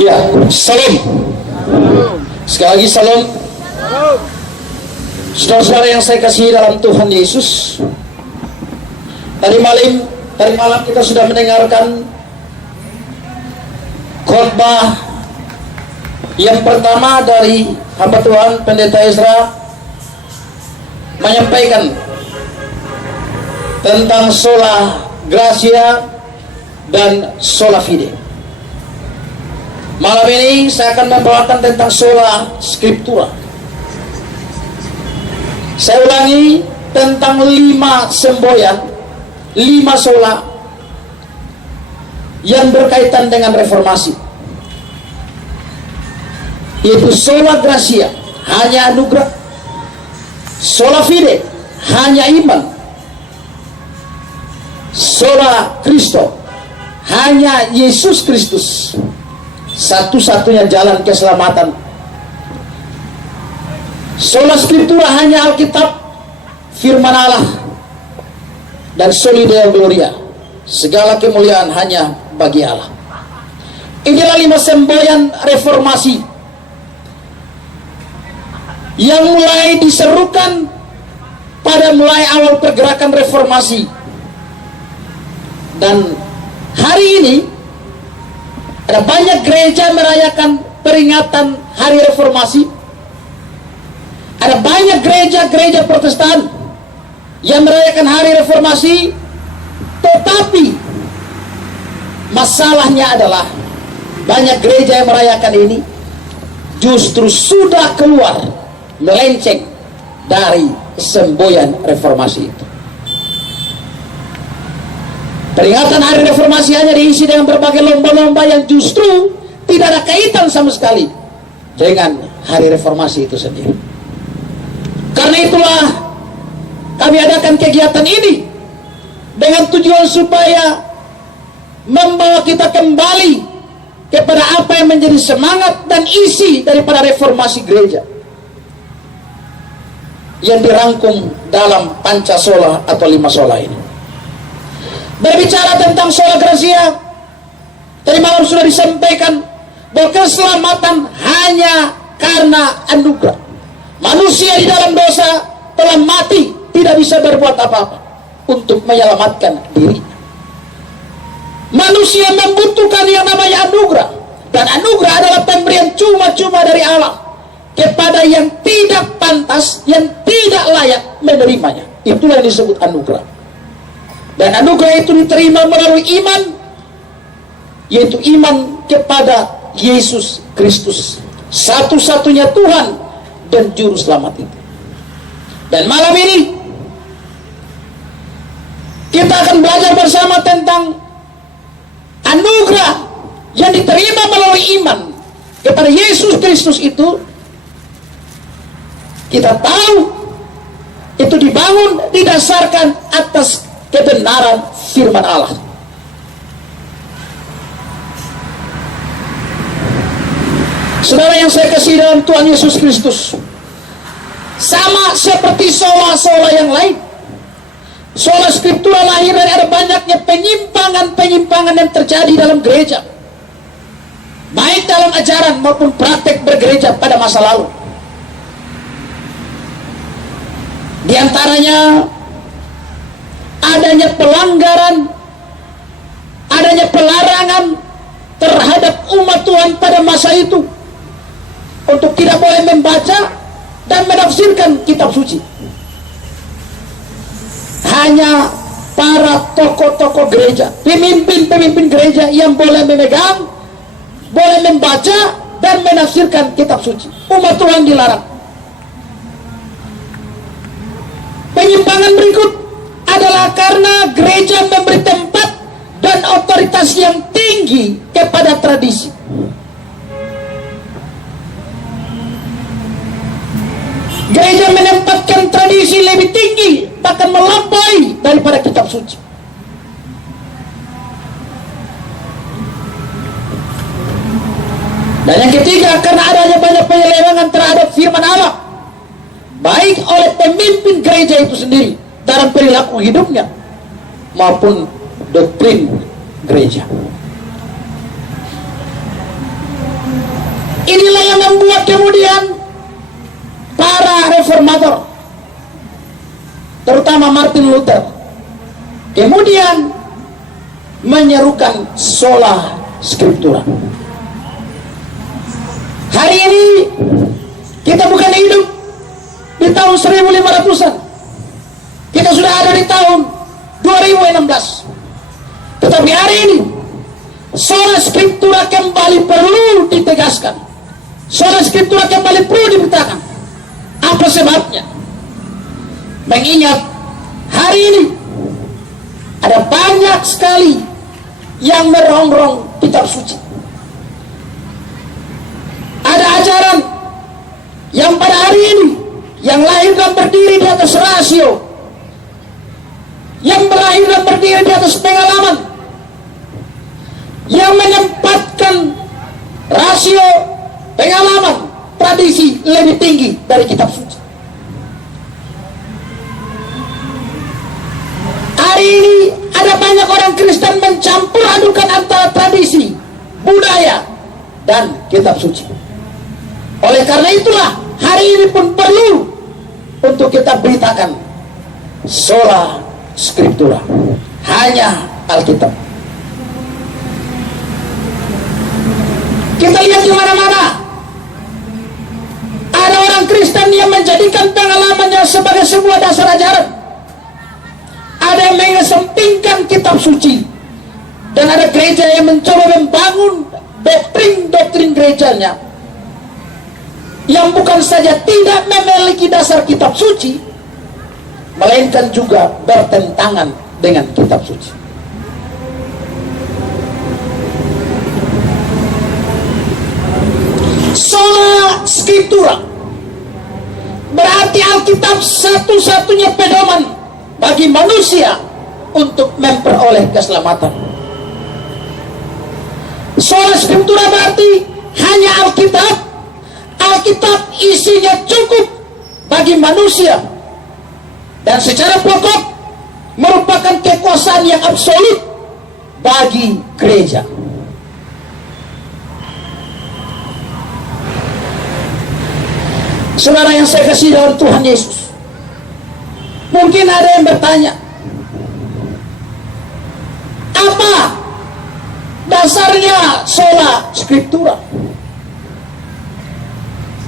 Ya, salam. Sekali lagi salam. Saudara-saudara yang saya kasihi dalam Tuhan Yesus, tadi malam kita sudah mendengarkan khotbah yang pertama dari hamba Tuhan Pendeta Ezra, menyampaikan tentang sola gratia dan sola fide. Malam ini saya akan membawakan tentang sola scriptura. Saya ulangi, tentang 5 semboyan, 5 sola yang berkaitan dengan reformasi, yaitu sola gratia, hanya anugerah; sola fide, hanya iman; sola Kristo, hanya Yesus Kristus, satu-satunya jalan keselamatan; sola scriptura, hanya Alkitab, firman Allah; dan soli Deo Gloria, segala kemuliaan hanya bagi Allah. Inilah 5 semboyan reformasi yang mulai diserukan pada mulai awal pergerakan reformasi. Dan hari ini ada banyak gereja merayakan peringatan hari reformasi. Ada banyak gereja-gereja Protestan yang merayakan hari reformasi, tetapi masalahnya adalah banyak gereja yang merayakan ini justru sudah keluar, melenceng dari semboyan reformasi itu. Peringatan hari reformasi hanya diisi dengan berbagai lomba-lomba yang justru tidak ada kaitan sama sekali dengan hari reformasi itu sendiri. Karena itulah kami adakan kegiatan ini dengan tujuan supaya membawa kita kembali kepada apa yang menjadi semangat dan isi daripada reformasi gereja yang dirangkum dalam Pancasola atau 5 sola ini. Berbicara tentang sola gratia, tadi malam sudah disampaikan bahwa keselamatan hanya karena anugerah. Manusia di dalam dosa telah mati, tidak bisa berbuat apa-apa untuk menyelamatkan diri. Manusia membutuhkan yang namanya anugerah, dan anugerah adalah pemberian cuma-cuma dari Allah kepada yang tidak pantas, yang tidak layak menerimanya. Itulah yang disebut anugerah. Dan anugerah itu diterima melalui iman, yaitu iman kepada Yesus Kristus, satu-satunya Tuhan dan Juru Selamat itu. Dan malam ini kita akan belajar bersama tentang anugerah yang diterima melalui iman kepada Yesus Kristus itu. Kita tahu itu dibangun didasarkan atas kebenaran firman Allah. Saudara yang saya kasih dalam Tuhan Yesus Kristus, sama seperti sola-sola yang lain, sola scriptura lahir dari ada banyaknya penyimpangan-penyimpangan yang terjadi dalam gereja, baik dalam ajaran maupun praktek bergereja pada masa lalu. Di antaranya adanya pelanggaran, adanya pelarangan terhadap umat Tuhan pada masa itu untuk tidak boleh membaca dan menafsirkan kitab suci. Hanya para tokoh-tokoh gereja, pemimpin-pemimpin gereja yang boleh memegang, boleh membaca dan menafsirkan kitab suci. Umat Tuhan dilarang. Penyimpangan berikut adalah karena gereja memberi tempat dan otoritas yang tinggi kepada tradisi. Gereja menempatkan tradisi lebih tinggi, bahkan melampaui daripada kitab suci. Dan yang ketiga, karena adanya banyak penyelewengan terhadap firman Allah, baik oleh pemimpin gereja itu sendiri dalam perilaku hidupnya maupun doktrin gereja. kemudian para reformator, terutama Martin Luther, kemudian menyerukan sola scriptura. Hari ini kita bukan hidup di tahun 1500-an. Kita sudah ada di tahun 2016. Tetapi hari ini sola scriptura kembali perlu ditegaskan. Sola scriptura kembali perlu diberitakan. Apa sebabnya? Mengingat hari ini ada banyak sekali yang merongrong kitab suci. Ada ajaran yang pada hari ini yang lahir dan berdiri di atas rasio, yang berlahir dan berdiri di atas pengalaman, yang menempatkan rasio pengalaman tradisi lebih tinggi dari kitab suci. Hari ini ada banyak orang Kristen mencampur adukan antara tradisi, budaya, dan kitab suci. Oleh karena itulah hari ini pun perlu untuk kita beritakan sola scriptura, hanya Alkitab. Kita lihat di mana-mana ada orang Kristen yang menjadikan pengalamannya sebagai sebuah dasar ajaran. Ada yang mengesampingkan kitab suci, dan ada gereja yang mencoba membangun doktrin gerejanya yang bukan saja tidak memiliki dasar kitab suci, melainkan juga bertentangan dengan kitab suci. Sola scriptura berarti Alkitab satu-satunya pedoman bagi manusia untuk memperoleh keselamatan. Sola scriptura berarti hanya Alkitab. Alkitab isinya cukup bagi manusia dan secara pokok merupakan kekuasaan yang absolut bagi gereja. Saudara yang saya kasih dalam Tuhan Yesus, mungkin ada yang bertanya, apa dasarnya sola scriptura?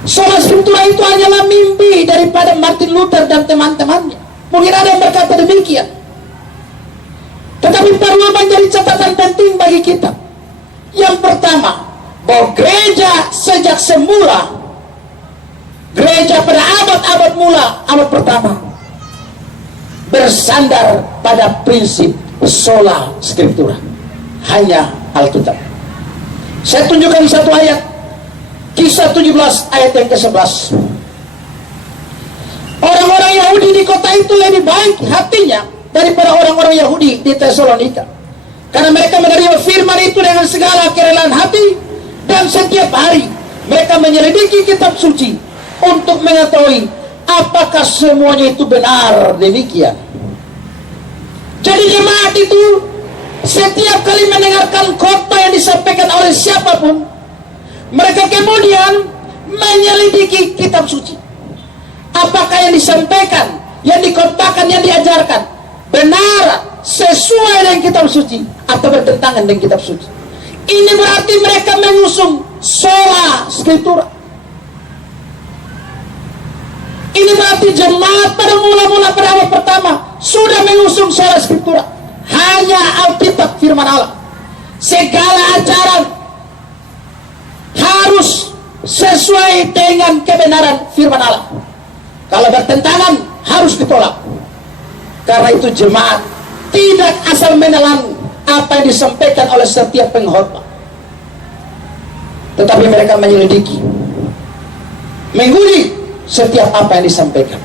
Sola scriptura itu hanyalah mimpi daripada Martin Luther dan teman-temannya. Mungkin ada yang berkata demikian. Tetapi perlu menjadi catatan penting bagi kita. Yang pertama, bahwa gereja sejak semula, gereja pada abad-abad mula, abad pertama, bersandar pada prinsip sola scriptura, hanya Alkitab. Saya tunjukkan satu ayat, Kisah 17 ayat yang ke-11. Orang-orang Yahudi di kota itu lebih baik hatinya daripada orang-orang Yahudi di Tesalonika, karena mereka menerima firman itu dengan segala kerelaan hati, dan setiap hari mereka menyelidiki kitab suci untuk mengetahui apakah semuanya itu benar demikian. Jadi jemaat itu setiap kali mendengarkan khotbah yang disampaikan oleh siapapun, mereka kemudian menyelidiki kitab suci. Apakah yang disampaikan, yang dikhotbahkan, yang diajarkan benar sesuai dengan kitab suci atau bertentangan dengan kitab suci. Ini berarti mereka mengusung sola scriptura. Ini berarti jemaat pada mula-mula pada abad pertama sudah mengusung sola scriptura, hanya Alkitab firman Allah. Segala ajaran harus sesuai dengan kebenaran firman Allah. Kalau bertentangan harus ditolak. Karena itu jemaat tidak asal menelan apa yang disampaikan oleh setiap pengkhotbah, tetapi mereka menyelidiki, menguji setiap apa yang disampaikan.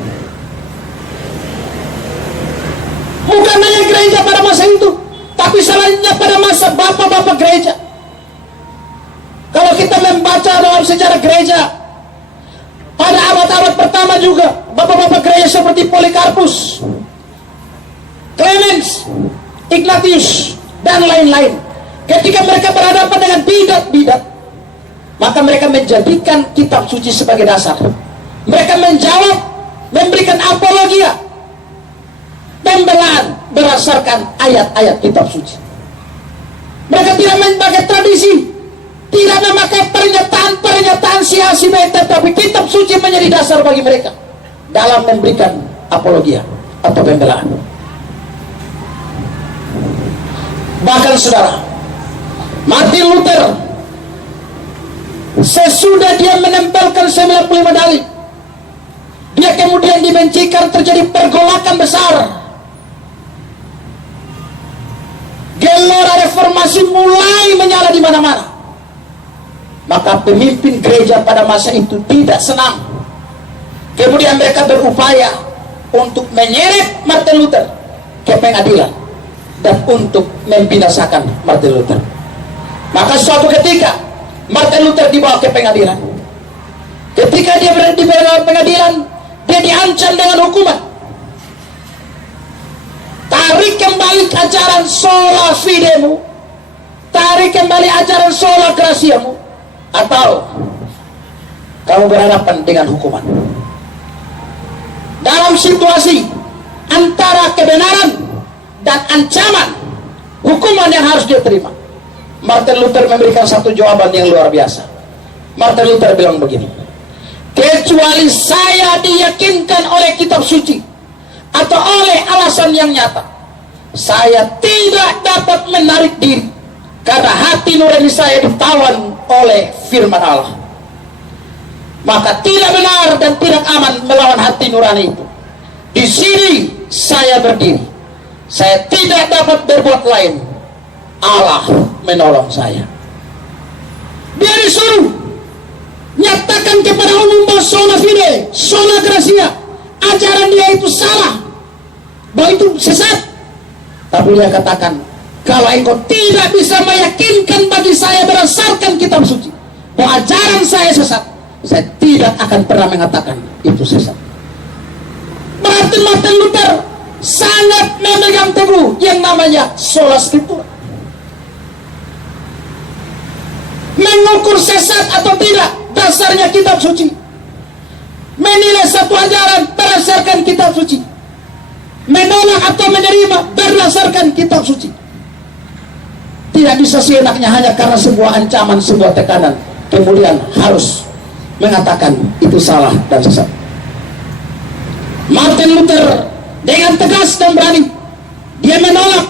Bukan hanya gereja pada masa itu, tapi selainnya pada masa bapak-bapak gereja. Kalau kita membaca dalam sejarah gereja, pada abad-abad pertama juga, bapak-bapak gereja seperti Polikarpus, Clemens, Ignatius, dan lain-lain, ketika mereka berhadapan dengan bidat-bidat, Maka mereka menjadikan kitab suci sebagai dasar. Mereka menjawab, memberikan apologia, pembelaan berdasarkan ayat-ayat kitab suci. Mereka tidak memakai tradisi, tidak memakai pernyataan sia-sia, tetapi kitab suci menjadi dasar bagi mereka dalam memberikan apologia atau pembelaan. Bahkan saudara, Martin Luther, sesudah dia menempelkan 95 dalil, dia kemudian dibencikan, terjadi pergolakan besar. Gelora reformasi mulai menyala di mana-mana. Maka pemimpin gereja pada masa itu tidak senang. Kemudian mereka berupaya untuk menyeret Martin Luther ke pengadilan dan untuk membinasakan Martin Luther. Maka suatu ketika Martin Luther dibawa ke pengadilan. Ketika dia berada di pengadilan, dia diancam dengan hukuman. Tarik kembali ajaran sola fidemu, tarik kembali ajaran sola gratiamu, atau kamu berhadapan dengan hukuman. Dalam situasi antara kebenaran dan ancaman, hukuman yang harus dia terima, Martin Luther memberikan satu jawaban yang luar biasa. Martin Luther bilang begini, kecuali saya diyakinkan oleh kitab suci atau oleh alasan yang nyata, saya tidak dapat menarik diri karena hati nurani saya ditawan oleh firman Allah. Maka tidak benar dan tidak aman melawan hati nurani itu. Di sini saya berdiri. Saya tidak dapat berbuat lain. Allah menolong saya. Dia disuruh nyatakan kepada umum bahwa sola fide, sola gratia, ajaran dia itu salah, bahwa itu sesat. Tapi dia katakan, kalau engkau tidak bisa meyakinkan bagi saya berdasarkan kitab suci bahwa ajaran saya sesat, saya tidak akan pernah mengatakan itu sesat. Berarti Martin Luther sangat memegang teguh yang namanya sola scriptura. Mengukur sesat atau tidak, dasarnya kitab suci. Menilai satu ajaran berdasarkan kitab suci. Menolak atau menerima berdasarkan kitab suci. Tidak bisa seenaknya hanya karena sebuah ancaman, sebuah tekanan, kemudian harus mengatakan itu salah dan sesat. Martin Luther dengan tegas dan berani, dia menolak,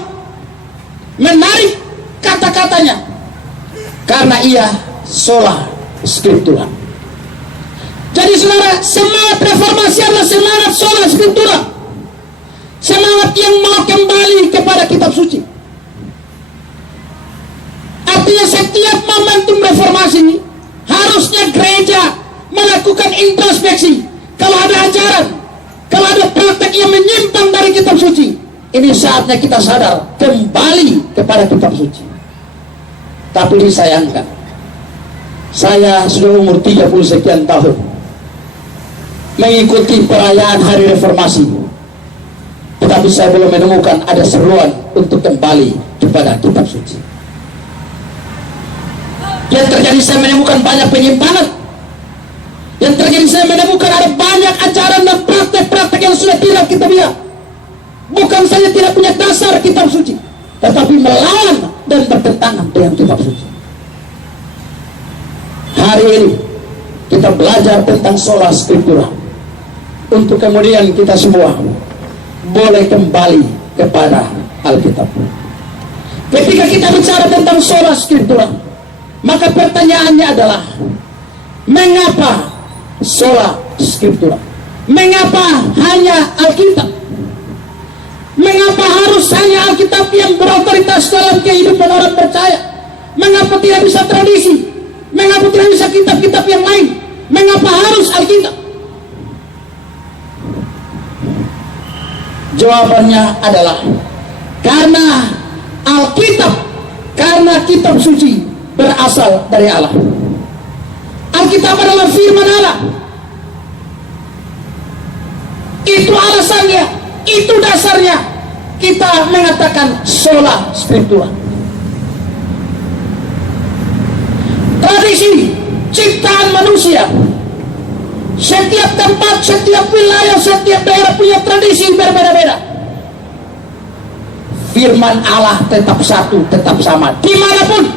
menarik kata-katanya, karena ia sola scriptura. Jadi saudara, semangat reformasi adalah semangat sola scriptura, semangat yang mau kembali kepada kitab suci. Artinya setiap momentum reformasi harusnya gereja melakukan introspeksi. Kalau ada ajaran, kalau ada praktek yang menyimpang dari kitab suci, ini saatnya kita sadar kembali kepada kitab suci. Tapi disayangkan, saya sudah umur 30 sekian tahun mengikuti perayaan hari reformasi, tetapi saya belum menemukan ada seruan untuk kembali kepada kitab suci. Yang terjadi saya menemukan banyak penyimpangan. Yang terjadi saya menemukan ada banyak ajaran dan praktek-praktek yang sudah tidak kita lihat. Bukan saja tidak punya dasar kitab suci, tetapi melawan dan bertentangan dengan kitab suci. Hari ini kita belajar tentang sola scriptura, untuk kemudian kita semua boleh kembali kepada Alkitab. Ketika kita bicara tentang sola scriptura, maka pertanyaannya adalah, mengapa sola scriptura? Mengapa hanya Alkitab? Mengapa harus hanya Alkitab yang berotoritas dalam kehidupan orang percaya? Mengapa tidak bisa tradisi? Mengapa tidak bisa kitab-kitab yang lain? Mengapa harus Alkitab? Jawabannya adalah karena Alkitab, karena kitab suci berasal dari Allah. Alkitab adalah firman Allah. Itu alasannya, itu dasarnya kita mengatakan sola scriptura. Tradisi ciptaan manusia. Setiap tempat, setiap wilayah, setiap daerah punya tradisi berbeda-beda. Firman Allah tetap satu, tetap sama, dimanapun,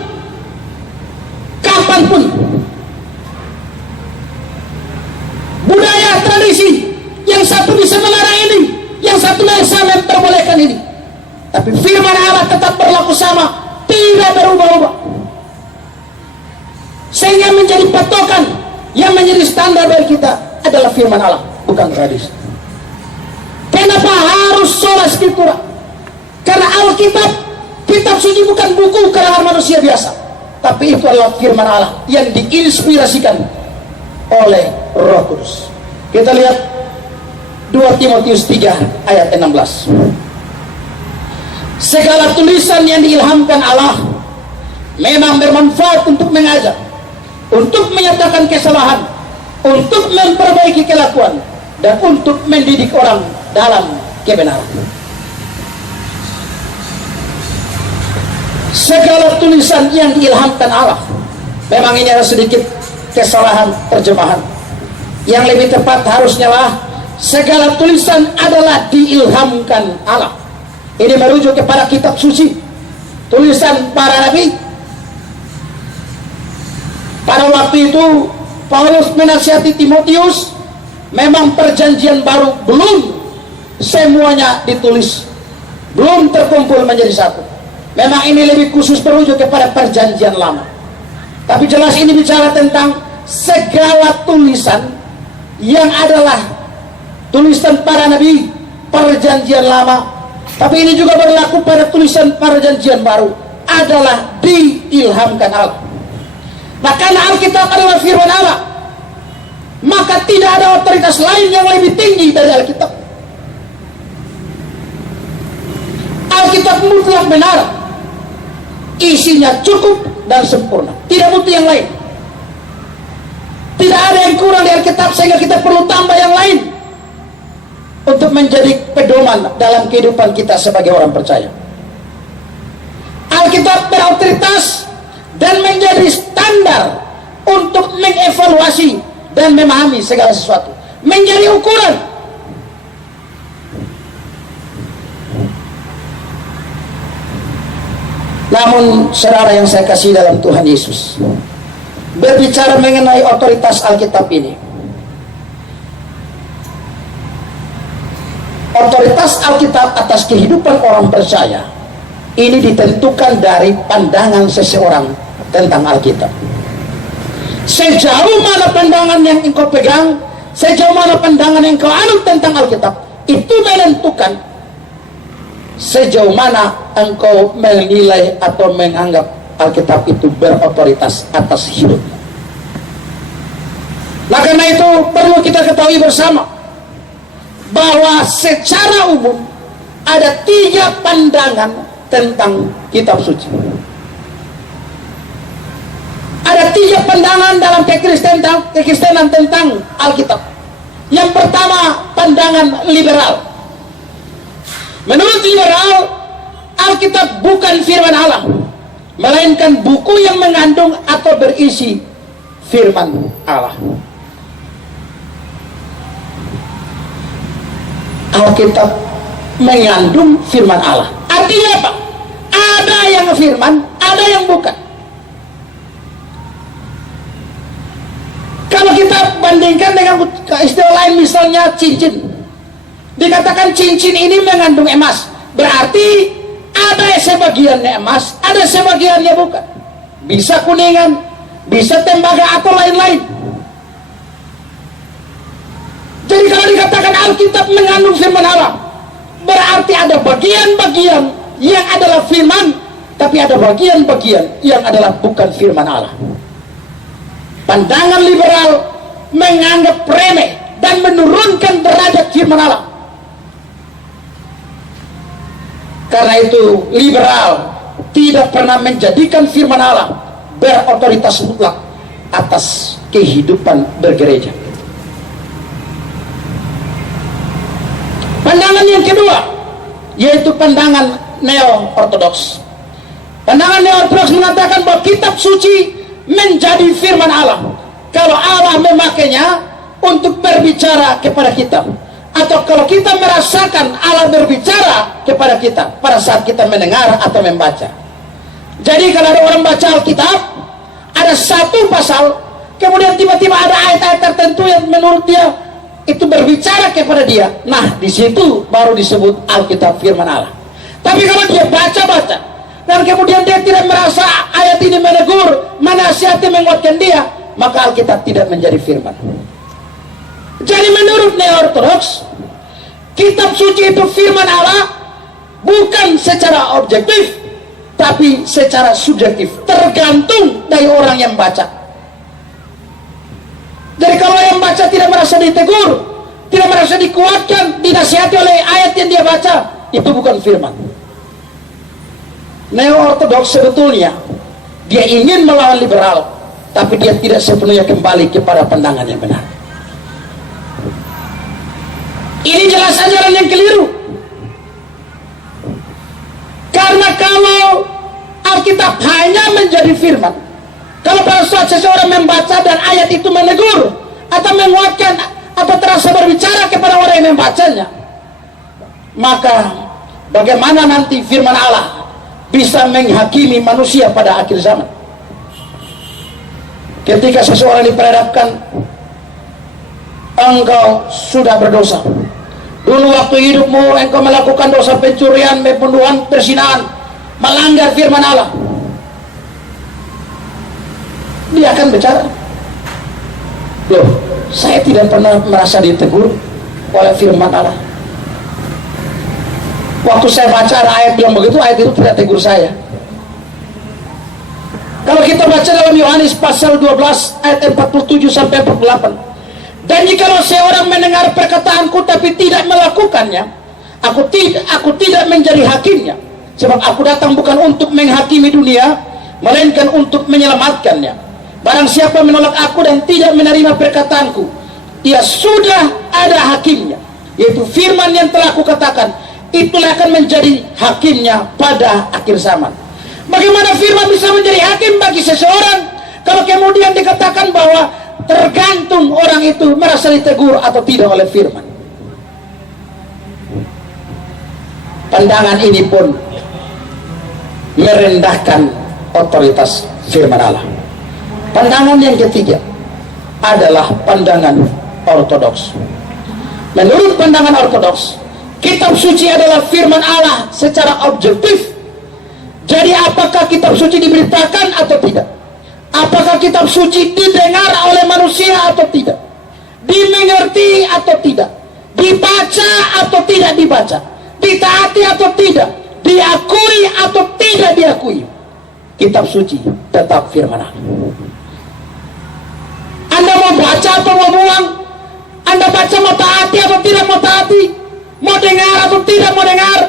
kapanpun. Budaya, tradisi, yang satu bisa melarang ini, yang satu bisa memperbolehkan ini. Tapi firman Allah tetap berlaku sama, tidak berubah-ubah. Sehingga menjadi patokan, yang menjadi standar bagi kita adalah firman Allah, bukan tradisi. Kenapa harus sola scriptura? Karena Alkitab, kitab suci bukan buku karangan manusia biasa, tapi itu adalah firman Allah yang diinspirasikan oleh Roh Kudus. Kita lihat 2 Timotius 3 ayat 16. Segala tulisan yang diilhamkan Allah memang bermanfaat untuk mengajar, untuk menyatakan kesalahan, untuk memperbaiki kelakuan, dan untuk mendidik orang dalam kebenaran. Segala tulisan yang diilhamkan Allah, memang ini ada sedikit kesalahan terjemahan. Yang lebih tepat harusnya lah, segala tulisan adalah diilhamkan Allah. Ini merujuk kepada kitab suci, tulisan para nabi. Pada waktu itu Paulus menasihati Timotius, memang perjanjian baru belum semuanya ditulis, belum terkumpul menjadi satu. Memang ini lebih khusus merujuk kepada perjanjian lama. Tapi jelas ini bicara tentang segala tulisan yang adalah tulisan para nabi perjanjian lama. Tapi ini juga berlaku pada tulisan perjanjian baru, adalah diilhamkan Allah. Nah, karena Alkitab adalah firman Allah, maka tidak ada otoritas lain yang lebih tinggi dari Alkitab. Alkitab mutlak benar, isinya cukup dan sempurna, tidak butuh yang lain. Tidak ada yang kurang di Alkitab sehingga kita perlu tambah yang lain untuk menjadi pedoman dalam kehidupan kita sebagai orang percaya. Alkitab berotoritas dan menjadi standar untuk mengevaluasi dan memahami segala sesuatu, menjadi ukuran. Namun saudara yang saya kasih dalam Tuhan Yesus, berbicara mengenai otoritas Alkitab ini, otoritas Alkitab atas kehidupan orang percaya ini ditentukan dari pandangan seseorang tentang Alkitab. Sejauh mana pandangan yang engkau pegang, sejauh mana pandangan yang engkau anut tentang Alkitab, itu menentukan sejauh mana engkau menilai atau menganggap Alkitab itu berotoritas atas hidup. Nah, karena itu perlu kita ketahui bersama bahwa secara umum ada 3 pandangan tentang kitab suci. Ada 3 pandangan dalam kekristenan tentang Alkitab. Yang pertama, pandangan liberal. Menurut liberal, Alkitab bukan firman Allah, melainkan buku yang mengandung atau berisi firman Allah. Alkitab mengandung firman Allah. Artinya apa? Ada yang firman, ada yang bukan. Kalau kita bandingkan dengan istilah lain, misalnya cincin, dikatakan cincin ini mengandung emas, berarti ada sebagiannya emas, ada sebagiannya bukan. Bisa kuningan, bisa tembaga atau lain-lain. Jadi kalau dikatakan Alkitab mengandung firman Allah, berarti ada bagian-bagian yang adalah firman, tapi ada bagian-bagian yang adalah bukan firman Allah. Pandangan liberal menganggap remeh dan menurunkan derajat firman Allah. Karena itu liberal tidak pernah menjadikan firman Allah berotoritas mutlak atas kehidupan bergereja. Pandangan yang kedua yaitu pandangan neo-ortodoks. Pandangan neo-ortodoks mengatakan bahwa kitab suci menjadi firman Allah kalau Allah memakainya untuk berbicara kepada kita, atau kalau kita merasakan Allah berbicara kepada kita pada saat kita mendengar atau membaca. Jadi kalau ada orang baca Alkitab, ada satu pasal, kemudian tiba-tiba ada ayat-ayat tertentu yang menurut dia itu berbicara kepada dia, nah di situ baru disebut Alkitab firman Allah. Tapi kalau dia baca-baca dan kemudian dia tidak merasa ayat ini menegur, menasihati, menguatkan dia, maka Alkitab tidak menjadi firman. Jadi menurut Neo-Ortodoks, kitab suci itu firman Allah bukan secara objektif, tapi secara subjektif, tergantung dari orang yang baca. Jadi kalau yang baca tidak merasa ditegur, tidak merasa dikuatkan, dinasihati oleh ayat yang dia baca, itu bukan firman. Neo-Ortodoks sebetulnya dia ingin melawan liberal, tapi dia tidak sepenuhnya kembali kepada pandangan yang benar. Ini jelas ajaran yang keliru. Karena kalau Alkitab hanya menjadi firman, kalau pada saat seseorang membaca dan ayat itu menegur atau menguatkan atau terasa berbicara kepada orang yang membacanya, maka bagaimana nanti firman Allah bisa menghakimi manusia pada akhir zaman? Ketika seseorang diperhadapkan, engkau sudah berdosa, dulu waktu hidupmu engkau melakukan dosa pencurian, pembunuhan, perzinahan, melanggar firman Allah, dia akan bicara, loh, saya tidak pernah merasa ditegur oleh firman Allah. Waktu saya baca ada ayat bilang begitu, ayat itu tidak tegur saya. Kalau kita baca dalam Yohanes pasal 12 ayat 47 sampai 48, dan jikalau seorang mendengar perkataanku tapi tidak melakukannya, aku tidak menjadi hakimnya, sebab aku datang bukan untuk menghakimi dunia, melainkan untuk menyelamatkannya. Barang siapa menolak aku dan tidak menerima perkataanku, dia sudah ada hakimnya, yaitu firman yang telah aku katakan, itulah akan menjadi hakimnya pada akhir zaman. Bagaimana firman bisa menjadi hakim bagi seseorang kalau kemudian dikatakan bahwa tergantung orang itu merasa ditegur atau tidak oleh firman? Pandangan ini pun merendahkan otoritas firman Allah. Pandangan yang ketiga adalah pandangan ortodoks. Menurut pandangan ortodoks, kitab suci adalah firman Allah secara objektif. Jadi apakah kitab suci diberitakan atau tidak? Apakah kitab suci didengar oleh manusia atau tidak? Dimengerti atau tidak? Dibaca atau tidak dibaca? Ditaati atau tidak? Diakui atau tidak diakui? Kitab suci tetap firman Allah. Anda mau baca atau mau buang? Anda baca mau taati atau tidak mau taati? Mau dengar atau tidak mau dengar?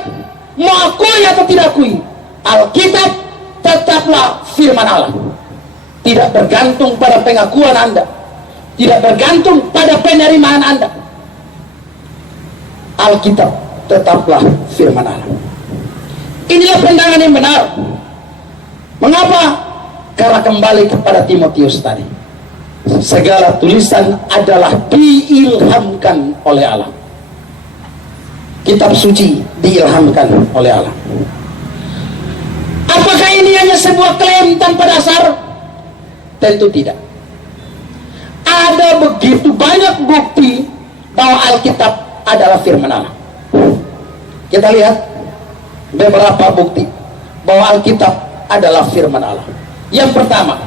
Mau akui atau tidak akui? Alkitab tetaplah firman Allah. Tidak bergantung pada pengakuan Anda, tidak bergantung pada penerimaan Anda. Alkitab tetaplah firman Allah. Inilah pandangan yang benar. Mengapa? Karena kembali kepada Timotius tadi, segala tulisan adalah diilhamkan oleh Allah. Kitab suci diilhamkan oleh Allah. Apakah ini hanya sebuah klaim tanpa dasar? Tentu tidak. Ada begitu banyak bukti bahwa Alkitab adalah firman Allah. Kita lihat beberapa bukti bahwa Alkitab adalah firman Allah. Yang pertama,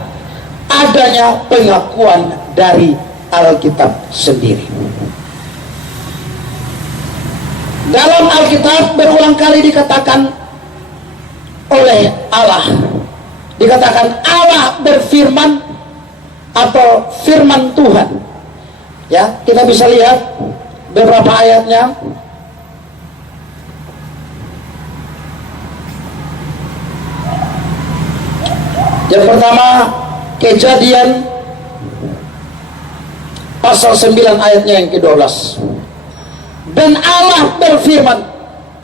adanya pengakuan dari Alkitab sendiri. Dalam Alkitab berulang kali dikatakan oleh Allah, dikatakan Allah berfirman atau firman Tuhan. Ya, kita bisa lihat beberapa ayatnya. Yang pertama, Kejadian pasal 9 ayatnya yang ke-12. Dan Allah berfirman,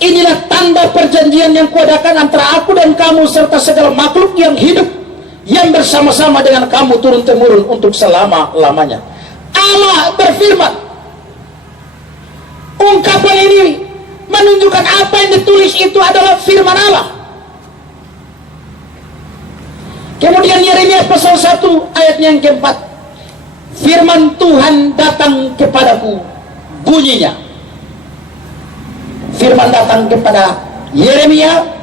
inilah tanda perjanjian yang kuadakan antara aku dan kamu serta segala makhluk yang hidup yang bersama-sama dengan kamu turun-temurun untuk selama-lamanya. Allah berfirman. Ungkapan ini menunjukkan apa yang ditulis itu adalah firman Allah. Kemudian Yeremia pasal 1 ayatnya yang keempat. Firman Tuhan datang kepadaku, bunyinya. Firman datang kepada Yeremia.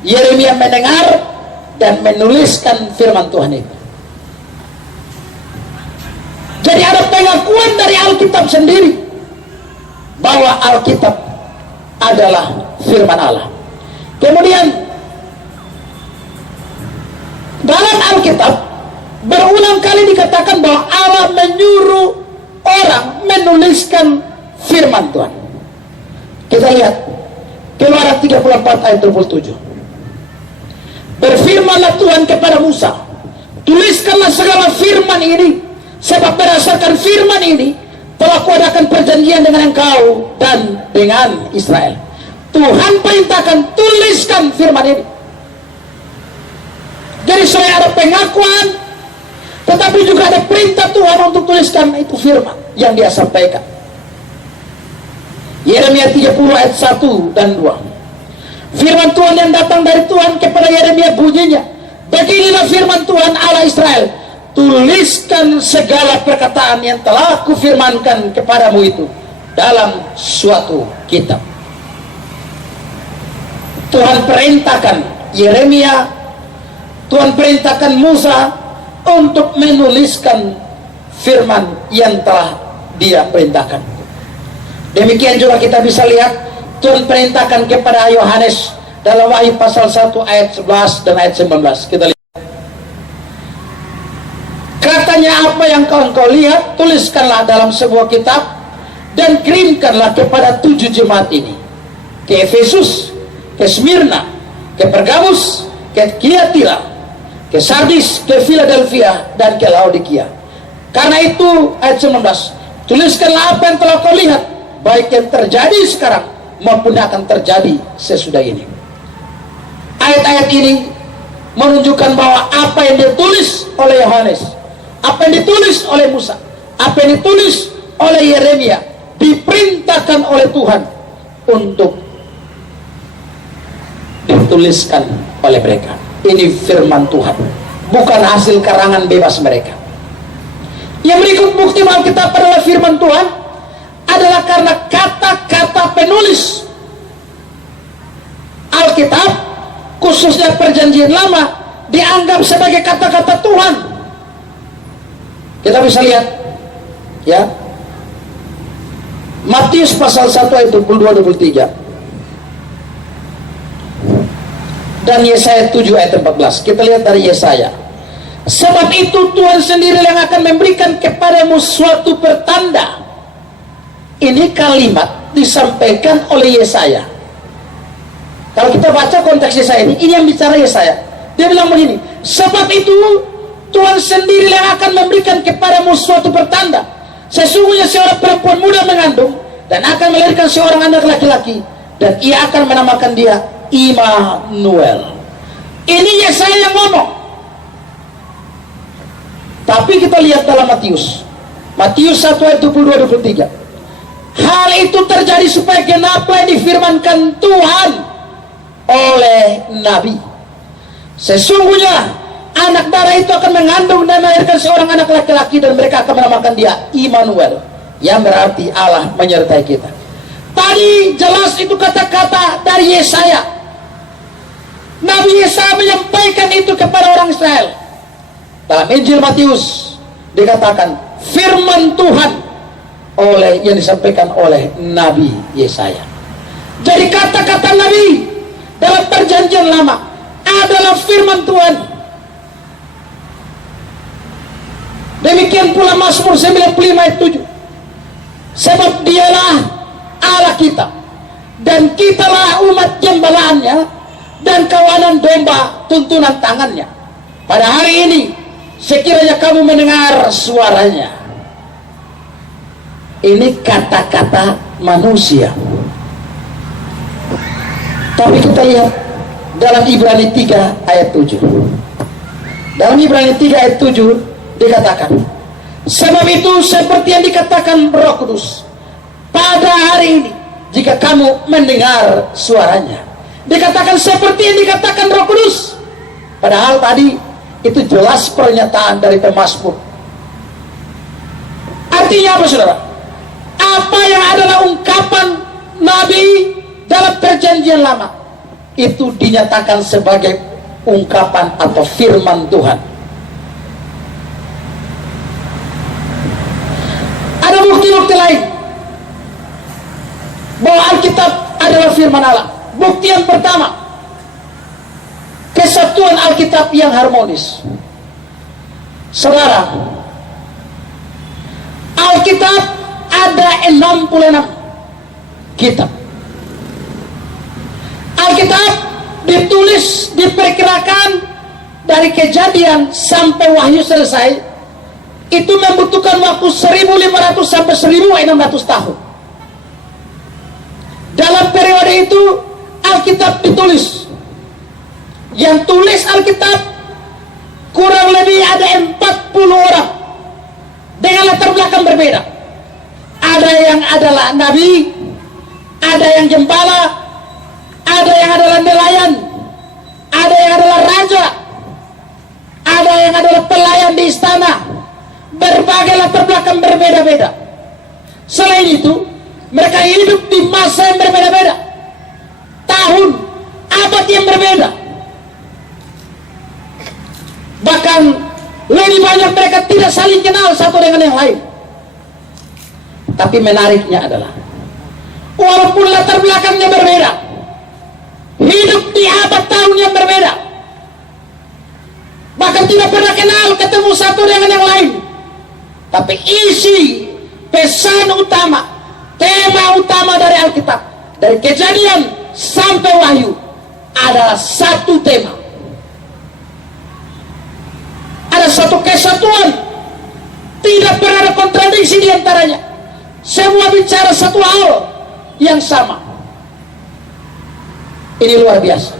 Yeremia mendengar dan menuliskan firman Tuhan itu. Jadi ada pengakuan dari Alkitab sendiri bahwa Alkitab adalah firman Allah. Kemudian dalam Alkitab berulang kali dikatakan bahwa Allah menyuruh orang menuliskan firman Tuhan. Kita lihat Keluaran 34 ayat 27. Berfirmanlah Tuhan kepada Musa, tuliskanlah segala firman ini, sebab berdasarkan firman ini telah kuadakan perjanjian dengan engkau dan dengan Israel. Tuhan perintahkan, tuliskan firman ini. Jadi saya ada pengakuan, tetapi juga ada perintah Tuhan untuk tuliskan itu firman yang dia sampaikan. Yeremia 30 ayat 1 dan 2. Firman Tuhan yang datang dari Tuhan kepada Yeremia bunyinya, beginilah firman Tuhan Allah Israel, tuliskan segala perkataan yang telah kufirmankan kepadamu itu dalam suatu kitab. Tuhan perintahkan Yeremia, Tuhan perintahkan Musa untuk menuliskan firman yang telah dia perintahkan. Demikian juga kita bisa lihat Tuhan perintahkan kepada Yohanes dalam Wahyu pasal 1 ayat 11 dan ayat 19. Kita lihat. Katanya, apa yang kau lihat, tuliskanlah dalam sebuah kitab dan kirimkanlah kepada 7 jemaat ini. Ke Efesus, ke Smyrna, ke Pergamus, ke Tiatira, ke Sardis, ke Philadelphia, dan ke Laodikia. Karena itu ayat 19, tuliskanlah apa yang telah kau lihat, baik yang terjadi sekarang maupun akan terjadi sesudah ini. Ayat-ayat ini menunjukkan bahwa apa yang ditulis oleh Yohanes, apa yang ditulis oleh Musa, apa yang ditulis oleh Yeremia, diperintahkan oleh Tuhan untuk dituliskan oleh mereka. Ini firman Tuhan, bukan hasil karangan bebas mereka. Yang berikut bukti bahwa kita adalah firman Tuhan adalah karena kata-kata penulis Alkitab, khususnya perjanjian lama, dianggap sebagai kata-kata Tuhan. Kita bisa lihat ya, Matius pasal 1 ayat 22-23 dan Yesaya 7 ayat 14. Kita lihat dari Yesaya. Sebab itu Tuhan sendiri yang akan memberikan kepadamu suatu pertanda. Ini kalimat disampaikan oleh Yesaya. Kalau kita baca konteks Yesaya ini yang bicara Yesaya. Dia bilang begini, sebab itu Tuhan sendiri yang akan memberikan kepadamu suatu pertanda. Sesungguhnya seorang perempuan muda mengandung dan akan melahirkan seorang anak laki-laki, dan ia akan menamakan dia Immanuel. Ini Yesaya yang ngomong. Tapi kita lihat dalam Matius 1 ayat 22-23. Hal itu terjadi supaya genap yang difirmankan Tuhan oleh Nabi. Sesungguhnya anak darah itu akan mengandung dan melahirkan seorang anak laki-laki, dan mereka akan menamakan dia Immanuel, yang berarti Allah menyertai kita. Tadi jelas itu kata-kata dari Yesaya. Nabi Yesaya menyampaikan itu kepada orang Israel. Dalam Injil Matius dikatakan firman Tuhan yang disampaikan oleh Nabi Yesaya. Jadi kata-kata Nabi dalam perjanjian lama adalah firman Tuhan. Demikian pula Mazmur 95 ayat 7. Sebab dialah Allah kita, dan kitalah umat jembalaannya, dan kawanan domba tuntunan tangannya. Pada hari ini sekiranya kamu mendengar suaranya. Ini kata-kata manusia. Tapi kita lihat dalam Ibrani 3 ayat 7. Dalam Ibrani 3 ayat 7 dikatakan, sebab itu seperti yang dikatakan Roh Kudus, pada hari ini jika kamu mendengar suaranya. Dikatakan seperti yang dikatakan Roh Kudus, padahal tadi itu jelas pernyataan dari pemazmur. Artinya apa, saudara? Apa yang adalah ungkapan Nabi dalam perjanjian lama, itu dinyatakan sebagai ungkapan atau firman Tuhan. Ada bukti-bukti lain bahwa Alkitab adalah firman Allah. Bukti yang pertama, kesatuan Alkitab yang harmonis. Saudara, Alkitab ada 66 kitab. Alkitab ditulis, diperkirakan dari Kejadian sampai Wahyu selesai, itu membutuhkan waktu 1500 sampai 1600 tahun. Dalam periode itu Alkitab ditulis. Yang tulis Alkitab kurang lebih ada 40 orang dengan latar belakang berbeda. Ada yang adalah nabi, ada yang gembala, ada yang adalah nelayan, ada yang adalah raja, ada yang adalah pelayan di istana. Berbagai latar belakang berbeda-beda. Selain itu, mereka hidup di masa yang berbeda-beda, tahun, abad yang berbeda. Bahkan lebih banyak mereka tidak saling kenal satu dengan yang lain. Tapi menariknya adalah, walaupun latar belakangnya berbeda, hidup di abad tahun yang berbeda, bahkan tidak pernah kenal ketemu satu dengan yang lain, tapi isi pesan utama, tema utama dari Alkitab, dari Kejadian sampai Wahyu, adalah satu tema. Ada satu kesatuan, tidak pernah ada kontradiksi di antaranya. Semua bicara satu hal yang sama. Ini luar biasa.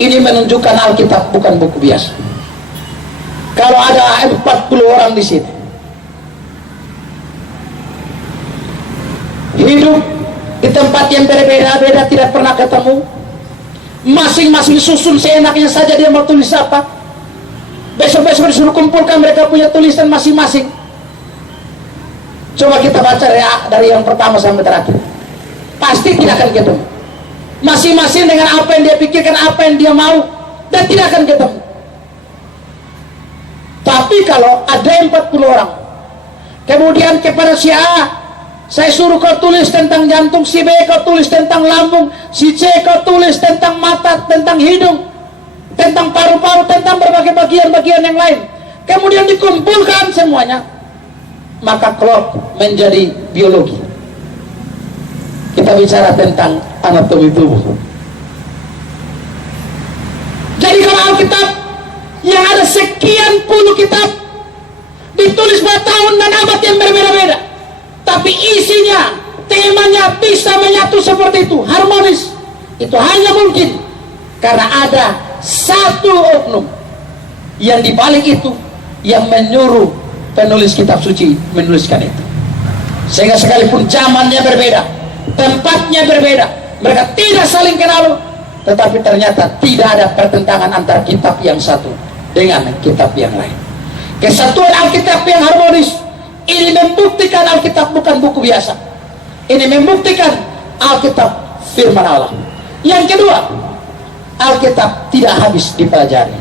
Ini menunjukkan Alkitab bukan buku biasa. Kalau ada 40 orang di sini, hidup di tempat yang berbeda-beda, tidak pernah ketemu, masing-masing susun seenaknya saja dia mau tulis apa, besok-besok disuruh kumpulkan mereka punya tulisan masing-masing. Coba kita baca dari yang pertama sampai terakhir, pasti tidak akan ketemu. Masing-masing dengan apa yang dia pikirkan, apa yang dia mau, dan tidak akan ketemu. Tapi kalau ada 40 orang, kemudian kepada si A, saya suruh kau tulis tentang jantung, si B kau tulis tentang lambung, si C kau tulis tentang mata, tentang hidung, tentang paru-paru, tentang berbagai bagian-bagian yang lain, kemudian dikumpulkan semuanya, maka klop menjadi biologi. Kita bicara tentang anatomi tubuh. Jadi kalau Alkitab yang ada sekian puluh kitab, ditulis pada tahun dan abad yang berbeda-beda, tapi isinya, temanya bisa menyatu seperti itu, harmonis, itu hanya mungkin karena ada satu oknum yang dibalik itu, yang menyuruh penulis kitab suci menuliskan itu. Sehingga sekalipun zamannya berbeda, tempatnya berbeda, mereka tidak saling kenal, tetapi ternyata tidak ada pertentangan antara kitab yang satu dengan kitab yang lain. Kesatuan Alkitab yang harmonis ini membuktikan Alkitab bukan buku biasa. Ini membuktikan Alkitab firman Allah. Yang kedua, Alkitab tidak habis dipelajari.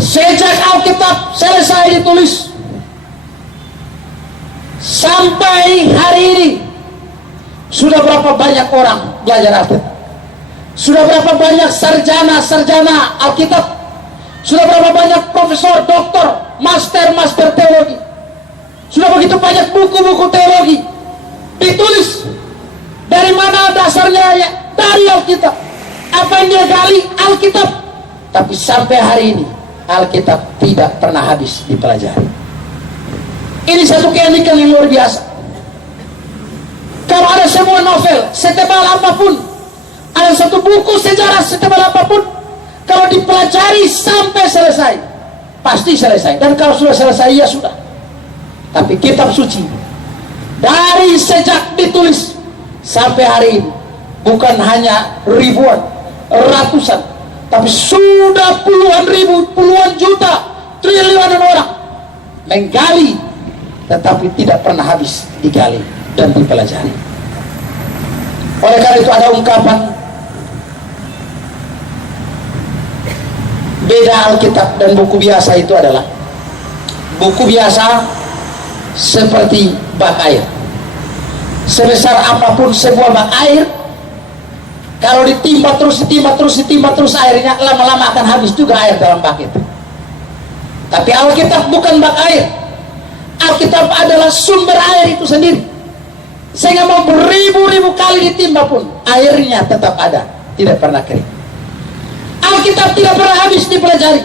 Sejak Alkitab selesai ditulis sampai hari ini, sudah berapa banyak orang belajar Alkitab? Sudah berapa banyak sarjana Alkitab? Sudah berapa banyak profesor, doktor, master teologi? Sudah begitu banyak buku-buku teologi ditulis. Dari mana dasarnya? Ya, dari Alkitab. Apa yang dia gali? Alkitab. Tapi sampai hari ini Alkitab tidak pernah habis dipelajari. Ini satu keunikan yang luar biasa. Kalau ada semua novel setebal apapun, ada satu buku sejarah setebal apapun, kalau dipelajari sampai selesai, pasti selesai. Dan kalau sudah selesai, ya sudah. Tapi kitab suci dari sejak ditulis sampai hari ini, bukan hanya ribuan, ratusan, tapi sudah puluhan ribu, puluhan juta, triliunan orang menggali, tetapi tidak pernah habis digali dan dipelajari. Oleh karena itu ada ungkapan, beda Alkitab dan buku biasa itu adalah, buku biasa seperti bak air. Sebesar apapun sebuah bak air, kalau ditimpa terus airnya, lama-lama akan habis juga air dalam bak itu. Tapi Alkitab bukan bak air. Alkitab adalah sumber air itu sendiri, sehingga mau beribu-ribu kali ditimpa pun airnya tetap ada, tidak pernah kering. Alkitab tidak pernah habis dipelajari.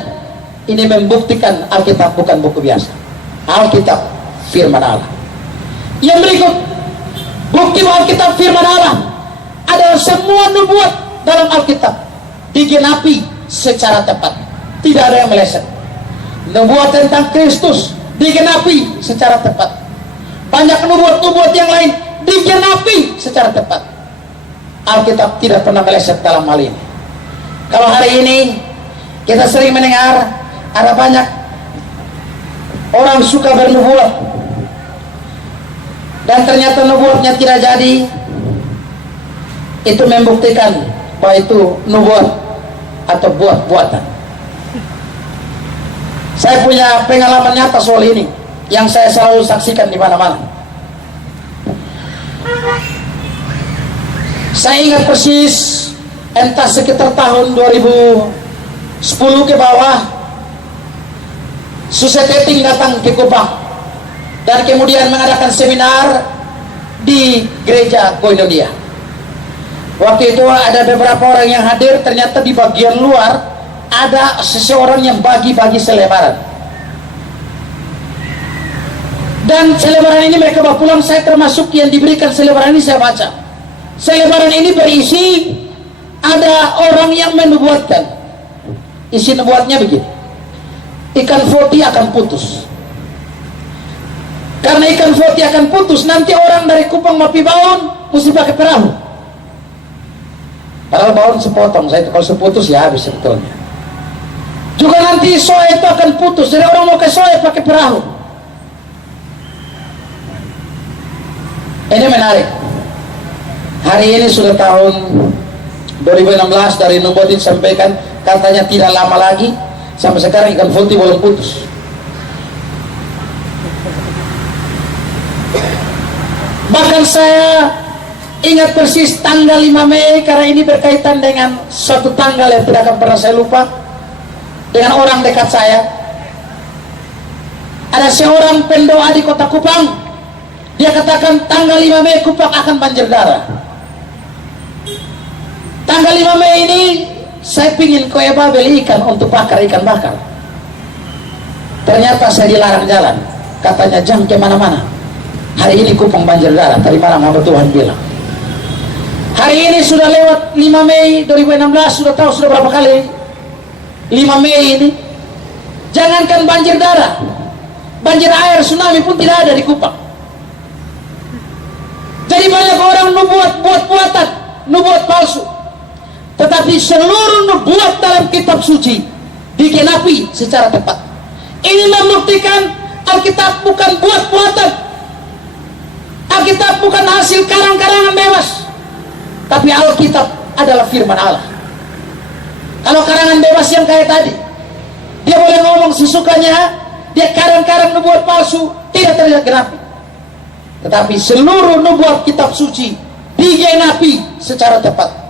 Ini membuktikan Alkitab bukan buku biasa. Alkitab firman Allah. Yang berikut, bukti bahwa Alkitab firman Allah adalah semua nubuat dalam Alkitab digenapi secara tepat, tidak ada yang meleset. Nubuat tentang Kristus digenapi secara tepat. Banyak nubuat-nubuat yang lain digenapi secara tepat. Alkitab tidak pernah meleset dalam hal ini. Kalau hari ini kita sering mendengar ada banyak orang suka bernubuat dan ternyata nubuatnya tidak jadi, itu membuktikan bahwa itu nubuat atau buat-buatan. Saya punya pengalaman nyata soal ini yang saya selalu saksikan di mana-mana. Saya ingat persis, entah sekitar tahun 2010 ke bawah, Suset Eting datang ke Kupang dan kemudian mengadakan seminar di gereja Koinonia. Waktu itu ada beberapa orang yang hadir, ternyata di bagian luar ada seseorang yang bagi-bagi selebaran. Dan selebaran ini mereka bawa pulang, saya termasuk yang diberikan selebaran ini, saya baca. Selebaran ini berisi, ada orang yang menubuatkan. Isi nubuatnya begini: ikan foti akan putus. Karena ikan foti akan putus, nanti orang dari Kupang Mapi Baun mesti pakai perahu. Padahal Baun sepotong, saya itu kalau seputus ya habis sebetulnya. Juga nanti soe itu akan putus, jadi orang mau ke soe pakai perahu. Ini menarik. Hari ini sudah tahun 2016, dari nubuat disampaikan katanya tidak lama lagi, sampai sekarang ikan foti belum putus. Bahkan saya ingat persis tanggal 5 Mei, karena ini berkaitan dengan suatu tanggal yang tidak akan pernah saya lupa, dengan orang dekat saya. Ada seorang pendoa di kota Kupang, dia katakan tanggal 5 Mei Kupang akan banjir darah. Tanggal 5 Mei ini saya pingin ke Eba beli ikan untuk bakar, ikan bakar. Ternyata saya dilarang jalan, katanya jangan kemana-mana, hari ini Kupang banjir darah. Tadi malam hamba Tuhan bilang. Hari ini sudah lewat 5 Mei 2016, sudah tahu sudah berapa kali 5 Mei ini. Jangankan banjir darah, banjir air, tsunami pun tidak ada di Kupang. Jadi banyak orang buat-buatan, nubuat palsu. Tetapi seluruh nubuat dalam kitab suci digenapi secara tepat. Ini membuktikan Alkitab bukan buat-buatan. Alkitab bukan hasil karang-karangan bebas, tapi Alkitab adalah firman Allah. Kalau karangan bebas yang kayak tadi, dia boleh ngomong sesukanya, dia karang-karang nubuat palsu, tidak tergenapi. Tetapi seluruh nubuat kitab suci digenapi secara tepat.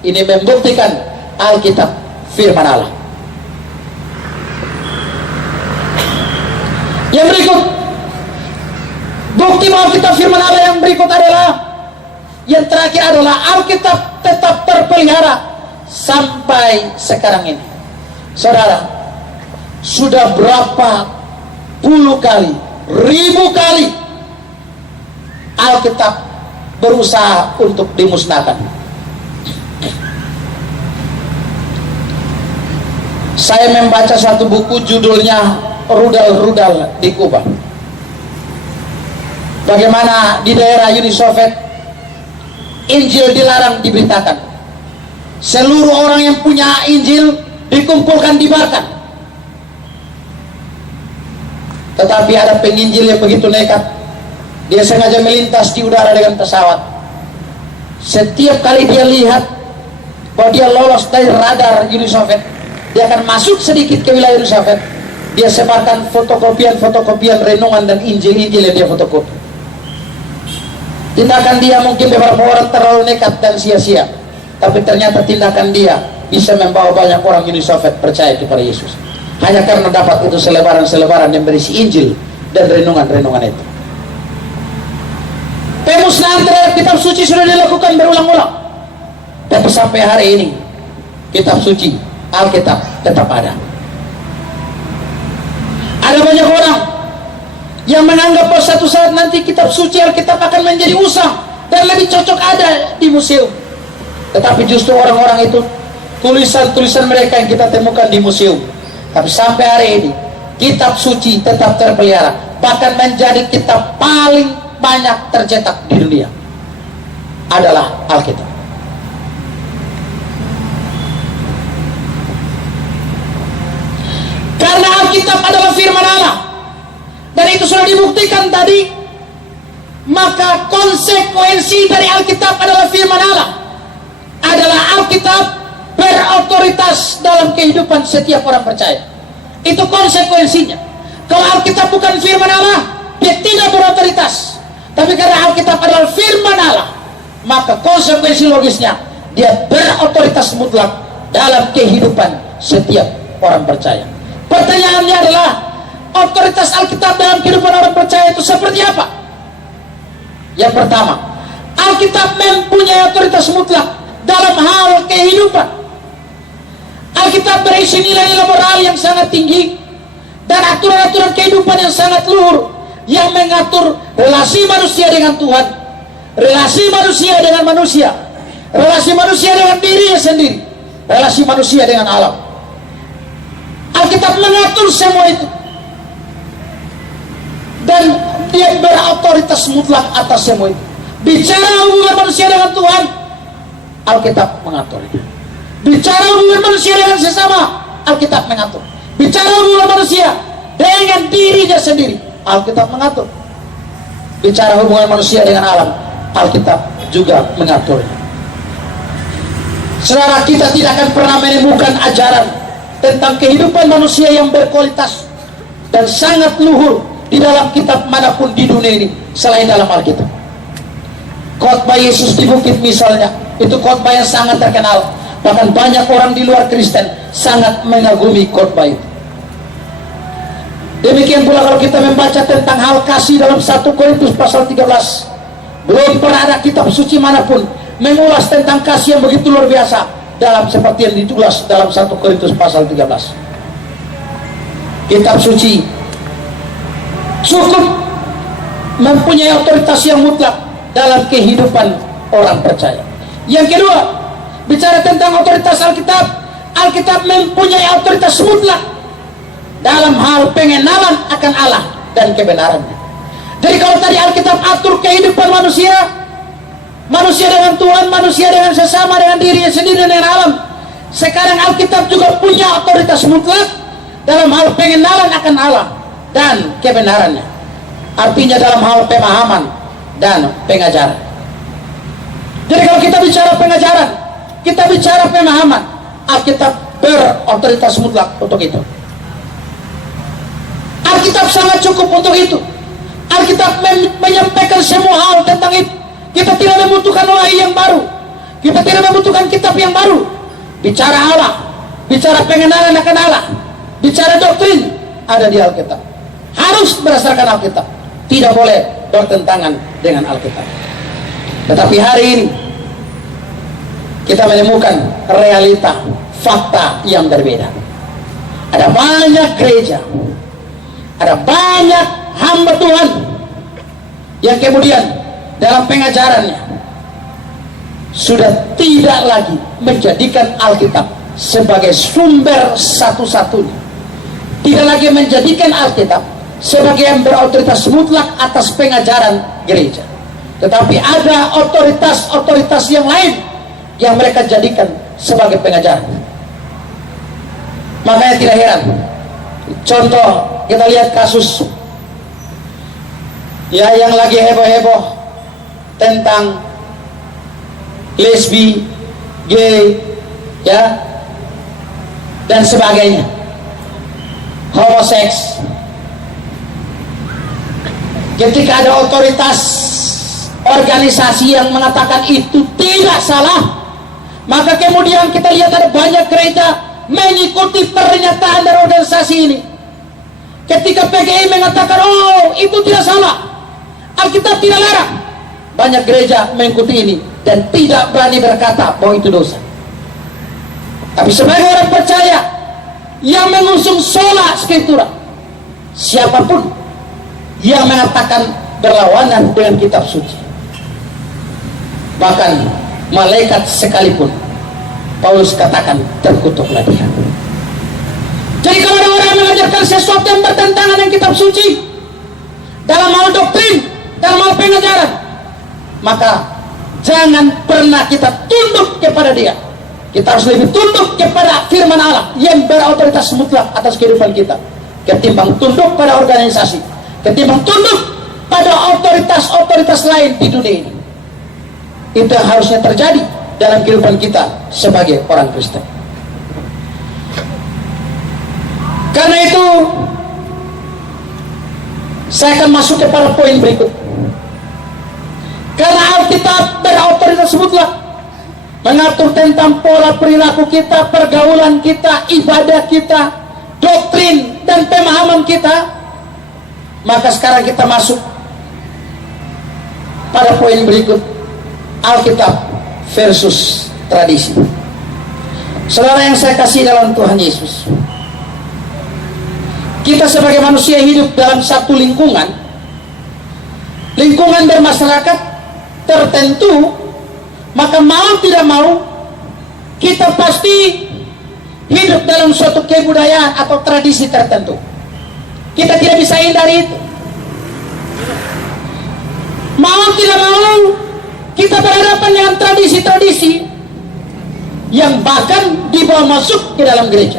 Ini membuktikan Alkitab firman Allah. Yang berikut, bukti bahwa Alkitab firman Allah yang berikut adalah, yang terakhir adalah Alkitab tetap terpelihara sampai sekarang ini. Saudara, sudah berapa puluh kali, ribu kali Alkitab berusaha untuk dimusnahkan. Saya membaca satu buku judulnya Rudal-Rudal di Kuba. Bagaimana di daerah Uni Soviet Injil dilarang diberitakan. Seluruh orang yang punya Injil dikumpulkan di Balkan. Tetapi ada penginjil yang begitu nekat, dia sengaja melintas di udara dengan pesawat. Setiap kali dia lihat bahwa dia lolos dari radar Uni Soviet, dia akan masuk sedikit ke wilayah Uni Soviet, dia sebarkan fotokopian renungan dan Injil-Injil yang dia fotokopi. Tindakan dia mungkin beberapa orang terlalu nekat dan sia-sia, tapi ternyata tindakan dia bisa membawa banyak orang Uni Soviet percaya kepada Yesus, hanya karena dapat itu selebaran-selebaran yang berisi Injil dan renungan-renungan itu. Pemusnahan terhadap kitab suci sudah dilakukan berulang-ulang, tapi sampai hari ini kitab suci Alkitab tetap ada. Ada banyak orang yang menganggap bahwa satu saat nanti kitab suci Alkitab akan menjadi usang dan lebih cocok ada di museum. Tetapi justru orang-orang itu, tulisan-tulisan mereka yang kita temukan di museum, tapi sampai hari ini kitab suci tetap terpelihara, bahkan menjadi kitab paling banyak tercetak di dunia adalah Alkitab. Karena Alkitab adalah firman Allah, dan itu sudah dibuktikan tadi, maka konsekuensi dari Alkitab adalah firman Allah, adalah Alkitab berotoritas dalam kehidupan setiap orang percaya. Itu konsekuensinya. Kalau Alkitab bukan firman Allah, dia tidak berotoritas. Tapi karena Alkitab adalah firman Allah, maka konsekuensi logisnya dia berotoritas mutlak dalam kehidupan setiap orang percaya. Pertanyaannya adalah, otoritas Alkitab dalam kehidupan orang percaya itu seperti apa? Yang pertama, Alkitab mempunyai otoritas mutlak dalam hal kehidupan. Alkitab berisi nilai-nilai moral yang sangat tinggi dan aturan-aturan kehidupan yang sangat luhur, yang mengatur relasi manusia dengan Tuhan, relasi manusia dengan manusia, relasi manusia dengan dirinya sendiri, relasi manusia dengan alam. Alkitab mengatur semua itu, dan dia berotoritas mutlak atas semua itu. Bicara hubungan manusia dengan Tuhan, Alkitab mengatur itu. Bicara hubungan manusia dengan sesama, Alkitab mengatur. Bicara hubungan manusia dengan dirinya sendiri, Alkitab mengatur. Bicara hubungan manusia dengan alam, Alkitab juga mengatur. Saudara, kita tidak akan pernah menemukan ajaran tentang kehidupan manusia yang berkualitas dan sangat luhur di dalam kitab manapun di dunia ini selain dalam Alkitab. Khotbah Yesus di bukit misalnya, itu khotbah yang sangat terkenal. Bahkan banyak orang di luar Kristen sangat mengagumi khotbah itu. Demikian pula kalau kita membaca tentang hal kasih dalam 1 Korintus pasal 13, belum pernah ada kitab suci manapun mengulas tentang kasih yang begitu luar biasa dalam seperti yang ditulis dalam 1 Korintus pasal 13. Kitab suci cukup mempunyai otoritas yang mutlak dalam kehidupan orang percaya. Yang kedua, bicara tentang otoritas Alkitab, Alkitab mempunyai otoritas mutlak dalam hal pengenalan akan Allah dan kebenarannya. Jadi kalau tadi Alkitab atur kehidupan manusia, manusia dengan Tuhan, manusia dengan sesama, dengan dirinya sendiri, dengan alam, sekarang Alkitab juga punya otoritas mutlak dalam hal pengenalan akan Allah dan kebenarannya. Artinya dalam hal pemahaman dan pengajaran. Jadi kalau kita bicara pengajaran, kita bicara pemahaman, Alkitab berotoritas mutlak untuk itu. Alkitab sangat cukup untuk itu. Alkitab menyampaikan semua hal tentang itu. Kita tidak membutuhkan wahyu yang baru, kita tidak membutuhkan kitab yang baru. Bicara Allah, bicara pengenalan akan Allah, bicara doktrin, ada di Alkitab. Harus berdasarkan Alkitab, tidak boleh bertentangan dengan Alkitab. Tetapi hari ini kita menemukan realita, fakta yang berbeda. Ada banyak gereja, ada banyak hamba Tuhan yang kemudian dalam pengajarannya sudah tidak lagi menjadikan Alkitab sebagai sumber satu-satunya, tidak lagi menjadikan Alkitab sebagai yang berotoritas mutlak atas pengajaran gereja, tetapi ada otoritas-otoritas yang lain yang mereka jadikan sebagai pengajaran. Makanya tidak heran, contoh kita lihat kasus ya yang lagi heboh-heboh tentang lesbi, gay, ya, dan sebagainya, homoseks. Ketika ada otoritas organisasi yang mengatakan itu tidak salah, maka kemudian kita lihat ada banyak gereja mengikuti pernyataan dari organisasi ini. Ketika PGI mengatakan, oh itu tidak salah, Alkitab tidak larang, banyak gereja mengikuti ini dan tidak berani berkata bahwa itu dosa. Tapi sebagai orang percaya yang mengusung sola scriptura, siapapun yang mengatakan berlawanan dengan kitab suci, bahkan malaikat sekalipun, Paulus katakan terkutuklah dia. Jadi kalau ada orang mengajarkan sesuatu yang bertentangan dengan kitab suci dalam hal doktrin, dalam hal pengajaran, maka jangan pernah kita tunduk kepada dia. Kita harus lebih tunduk kepada firman Allah yang berotoritas mutlak atas kehidupan kita, ketimbang tunduk pada organisasi, ketimbang tunduk pada otoritas-otoritas lain di dunia ini. Itu yang harusnya terjadi dalam kehidupan kita sebagai orang Kristen. Karena itu saya akan masuk kepada poin berikut. Karena Alkitab berotoritas mutlak mengatur tentang pola perilaku kita, pergaulan kita, ibadah kita, doktrin dan pemahaman kita, maka sekarang kita masuk pada poin berikut, Alkitab versus tradisi. Saudara yang saya kasih dalam Tuhan Yesus, kita sebagai manusia hidup dalam satu lingkungan bermasyarakat tertentu, maka mau tidak mau kita pasti hidup dalam suatu kebudayaan atau tradisi tertentu. Kita tidak bisa hindari itu. Mau tidak mau kita berhadapan dengan tradisi-tradisi yang bahkan dibawa masuk ke dalam gereja.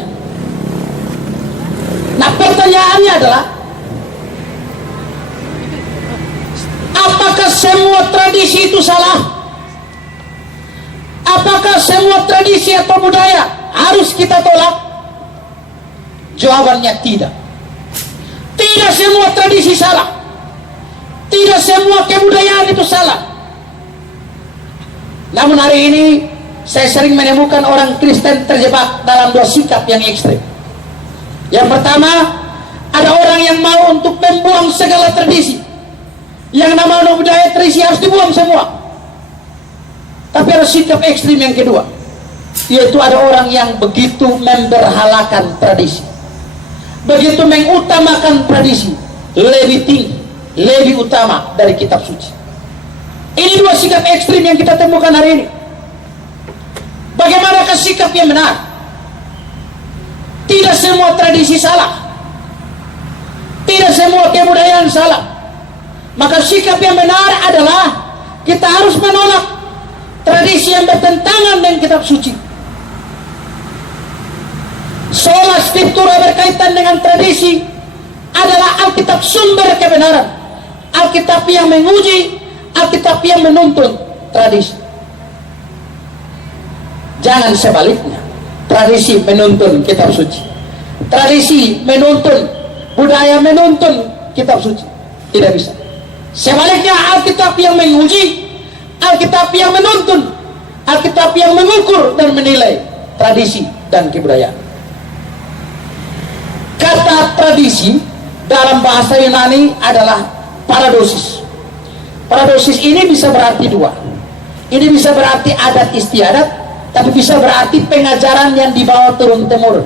Nah, pertanyaannya adalah, apakah semua tradisi itu salah? Apakah semua tradisi atau budaya harus kita tolak? Jawabannya tidak. Tidak semua tradisi salah. Tidak semua kebudayaan itu salah. Namun hari ini saya sering menemukan orang Kristen terjebak dalam dua sikap yang ekstrim. Yang pertama, ada orang yang mau untuk membuang segala tradisi. Yang namanya budaya tradisi harus dibuang semua. Tapi ada sikap ekstrim yang kedua, yaitu ada orang yang begitu memberhalakan tradisi, begitu mengutamakan tradisi lebih tinggi, lebih utama dari kitab suci. Ini dua sikap ekstrim yang kita temukan hari ini. Bagaimanakah sikap yang benar? Tidak semua tradisi salah, tidak semua kebudayaan salah. Maka sikap yang benar adalah kita harus menolak tradisi yang bertentangan dengan kitab suci. Sola scriptura berkaitan dengan tradisi adalah Alkitab sumber kebenaran, Alkitab yang menguji, Alkitab yang menuntun tradisi. Jangan sebaliknya, tradisi menuntun kitab suci, tradisi menuntun, budaya menuntun kitab suci. Tidak bisa. Sebaliknya, Alkitab yang menguji, Alkitab yang menuntun, Alkitab yang mengukur dan menilai tradisi dan kebudayaan. Kata tradisi dalam bahasa Yunani adalah paradosis. Paradosis ini bisa berarti dua. Ini bisa berarti adat istiadat, tapi bisa berarti pengajaran yang dibawa turun-temurun.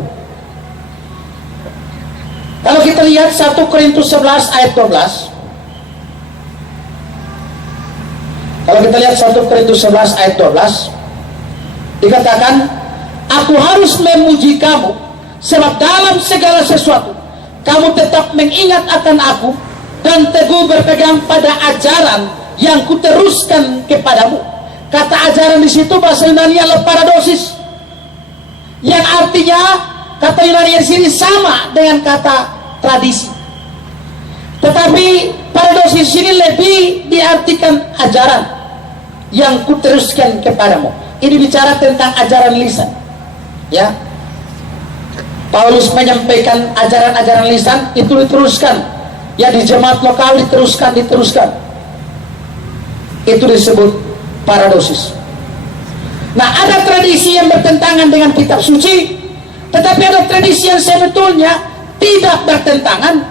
Kalau kita lihat 1 Korintus 11 ayat 12, kalau kita lihat 1 Korintus 11 ayat 12, dikatakan, Aku harus memuji kamu, sebab dalam segala sesuatu kamu tetap mengingat akan aku dan teguh berpegang pada ajaran yang kuteruskan kepadamu. Kata ajaran di situ bahasa Yunani adalah paradosis, yang artinya kata Yunani di sini sama dengan kata tradisi. Tetapi paradosis ini lebih diartikan ajaran yang kuteruskan kepadamu. Ini bicara tentang ajaran lisan. Ya, Paulus menyampaikan ajaran-ajaran lisan itu diteruskan. Ya, di jemaat lokal diteruskan. Itu disebut paradosis. Nah, ada tradisi yang bertentangan dengan kitab suci, tetapi ada tradisi yang sebetulnya tidak bertentangan,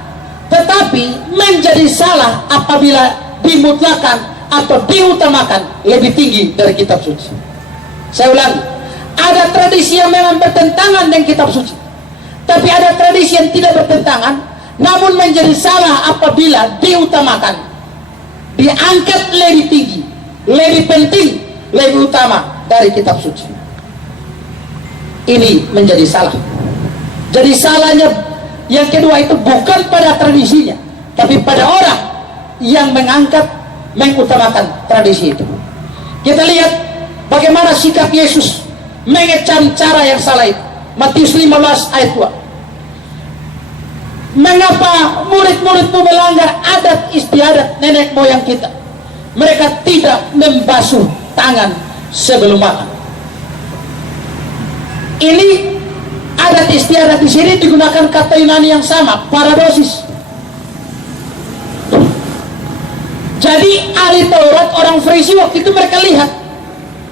tetapi menjadi salah apabila dimutlakan atau diutamakan lebih tinggi dari kitab suci. Saya ulangi, ada tradisi yang memang bertentangan dengan kitab suci, tapi ada tradisi yang tidak bertentangan, namun menjadi salah apabila diutamakan, diangkat lebih tinggi, lebih penting, lebih utama dari kitab suci. Ini menjadi salah. Jadi salahnya yang kedua itu bukan pada tradisinya, tapi pada orang yang mengangkat, mengutamakan tradisi itu. Kita lihat bagaimana sikap Yesus mengecam cara yang salah itu. Matius 15 ayat 2. Mengapa murid-muridmu melanggar adat istiadat nenek moyang kita? Mereka tidak membasuh tangan sebelum makan. Ini adat istiadat di sini digunakan kata Yunani yang sama, paradosis. Jadi ahli Taurat, orang Farisi waktu itu mereka lihat,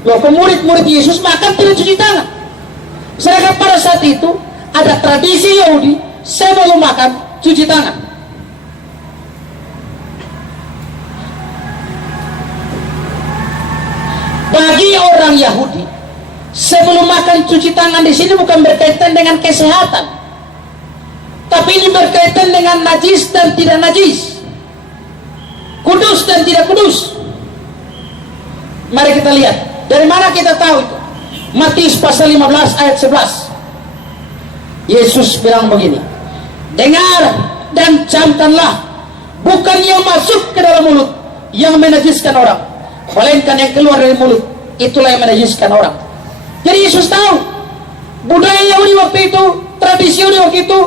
loh, murid-murid Yesus makan tidak cuci tangan. Sedangkan pada saat itu ada tradisi Yahudi sebelum makan cuci tangan. Bagi orang Yahudi, sebelum makan cuci tangan di sini bukan berkaitan dengan kesehatan, tapi ini berkaitan dengan najis dan tidak najis, kudus dan tidak kudus. Mari kita lihat, dari mana kita tahu itu? Matius pasal 15 ayat 11. Yesus bilang begini, dengar dan camkanlah, bukan yang masuk ke dalam mulut yang menajiskan orang, melainkan yang keluar dari mulut, itulah yang menajiskan orang. Jadi Yesus tahu budaya Yahudi waktu itu, tradisi Yahudi waktu itu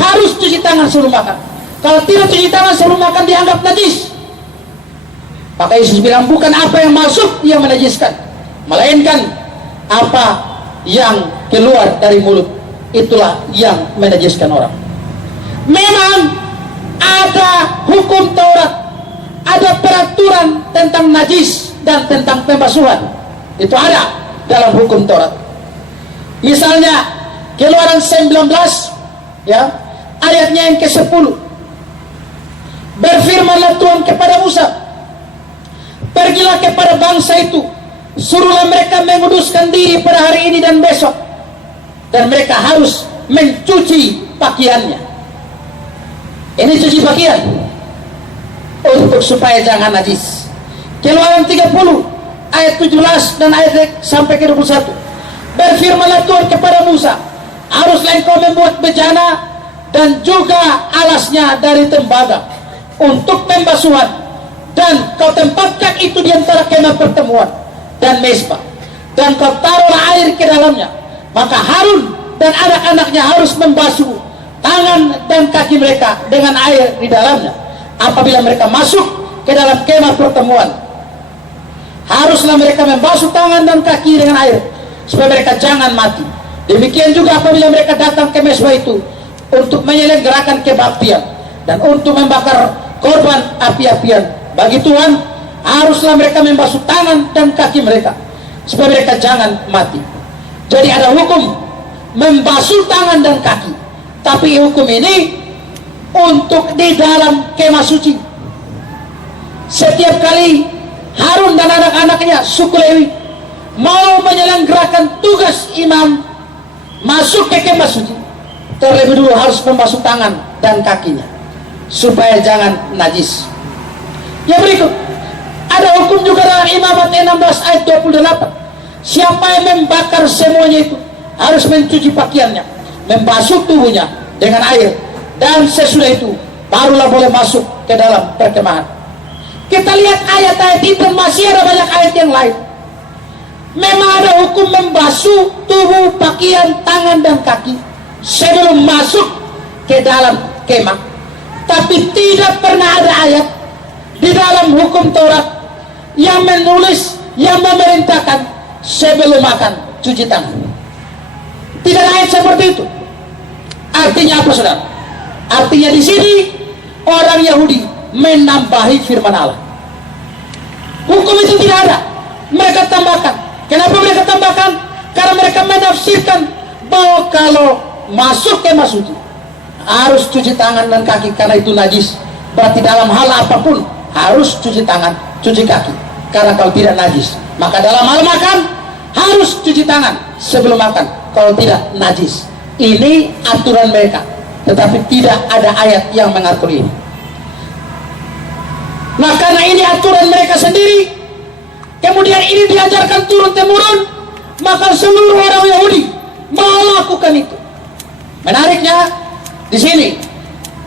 harus cuci tangan sebelum makan. Kalau tidak cuci tangan sebelum makan dianggap najis. Maka Yesus bilang bukan apa yang masuk yang menajiskan, melainkan apa yang keluar dari mulut, itulah yang menajiskan orang. Memang ada hukum Taurat, ada peraturan tentang najis dan tentang pembasuhan. Itu ada dalam hukum Taurat. Misalnya Keluaran 19 ya, ayatnya yang ke-10. Berfirmanlah Tuhan kepada Musa, pergilah kepada bangsa itu, suruhlah mereka menguduskan diri pada hari ini dan besok, dan mereka harus mencuci pakaiannya. Ini cuci pakaian untuk supaya jangan najis. Keluaran 30 ayat 17 dan ayat sampai ke 21. Berfirmanlah Tuhan kepada Musa, haruslah engkau membuat bejana dan juga alasnya dari tembaga untuk pembasuhan, dan kau tempatkan itu di antara kemah pertemuan dan mezbah, dan kau taruhlah air ke dalamnya. Maka Harun dan anak-anaknya harus membasuh tangan dan kaki mereka dengan air di dalamnya apabila mereka masuk ke dalam kemah pertemuan. Haruslah mereka membasuh tangan dan kaki dengan air supaya mereka jangan mati. Demikian juga apabila mereka datang ke mezbah itu untuk menyelenggarakan kebaktian dan untuk membakar korban api-apian bagi Tuhan, haruslah mereka membasuh tangan dan kaki mereka supaya mereka jangan mati. Jadi ada hukum membasuh tangan dan kaki, tapi hukum ini untuk di dalam kemah suci. Setiap kali Harun dan anak-anaknya suku Lewi mau menyelenggarakan tugas imam masuk ke kemah suci, terlebih dulu harus membasuh tangan dan kakinya supaya jangan najis. Yang berikut, ada hukum juga dalam Imamat 16 ayat 28. Siapa yang membakar semuanya itu harus mencuci pakaiannya, membasuh tubuhnya dengan air, dan sesudah itu barulah boleh masuk ke dalam perkemahan. Kita lihat ayat-ayat itu, masih ada banyak ayat yang lain. Memang ada hukum membasuh tubuh, pakaian, tangan dan kaki sebelum masuk ke dalam kemah. Tapi tidak pernah ada ayat di dalam hukum Taurat yang menulis, yang memerintahkan sebelum makan cuci tangan. Tidak ada ayat seperti itu. Artinya apa, saudara? Artinya di sini orang Yahudi menambahi firman Allah. Hukum itu tidak ada, mereka tambahkan. Kenapa mereka tambahkan? Karena mereka menafsirkan bahwa kalau masuk kemah suci harus cuci tangan dan kaki karena itu najis. Berarti dalam hal apapun harus cuci tangan, cuci kaki. Karena kalau tidak najis, maka dalam hal makan harus cuci tangan sebelum makan. Kalau tidak najis. Ini aturan mereka, tetapi tidak ada ayat yang mengatur ini. Nah, karena ini aturan mereka sendiri, kemudian ini diajarkan turun-temurun, maka seluruh orang Yahudi melakukan itu. Menariknya di sini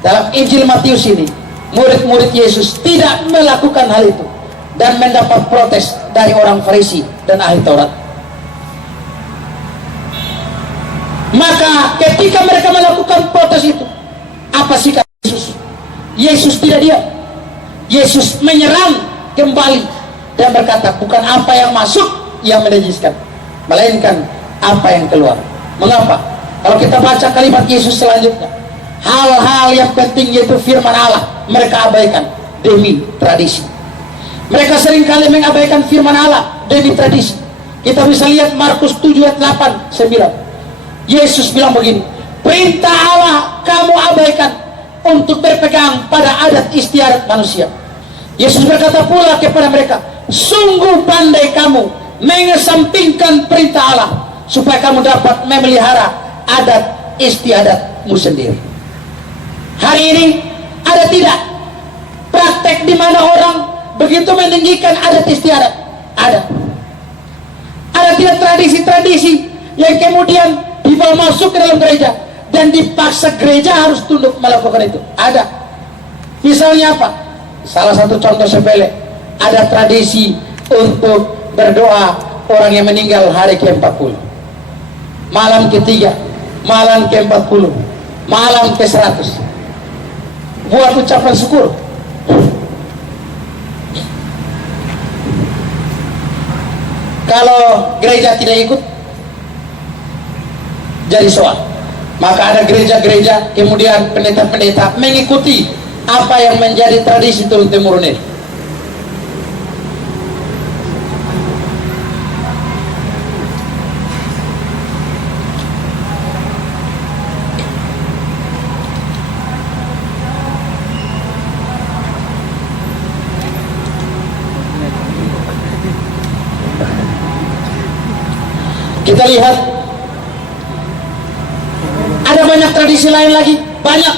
dalam Injil Matius ini, murid-murid Yesus tidak melakukan hal itu dan mendapat protes dari orang Farisi dan ahli Taurat. Maka ketika mereka melakukan protes itu, apa sikap Yesus? Yesus tidak diam. Yesus menyerang kembali dan berkata, bukan apa yang masuk yang menajiskan, melainkan apa yang keluar. Mengapa? Kalau kita baca kalimat Yesus selanjutnya, hal-hal yang penting yaitu firman Allah mereka abaikan demi tradisi. Mereka seringkali mengabaikan firman Allah demi tradisi. Kita bisa lihat Markus 7 ayat 8, 9. Yesus bilang begini, perintah Allah kamu abaikan untuk berpegang pada adat istiadat manusia. Yesus berkata pula kepada mereka, sungguh pandai kamu mengesampingkan perintah Allah supaya kamu dapat memelihara adat istiadatmu sendiri. Hari ini ada tidak praktek di mana orang begitu meninggikan adat istiadat? Ada. Ada tidak tradisi-tradisi yang kemudian dibawa masuk ke dalam gereja dan dipaksa gereja harus tunduk melakukan itu? Ada. Misalnya apa? Salah satu contoh sepele, ada tradisi untuk berdoa orang yang meninggal hari ke-40, malam ke-3, malam ke-40, malam ke-100, buat ucapan syukur. Kalau gereja tidak ikut, jadi soal. Maka ada gereja-gereja, kemudian pendeta-pendeta mengikuti apa yang menjadi tradisi turun-temurun ini. Kita lihat ada banyak tradisi lain lagi, banyak,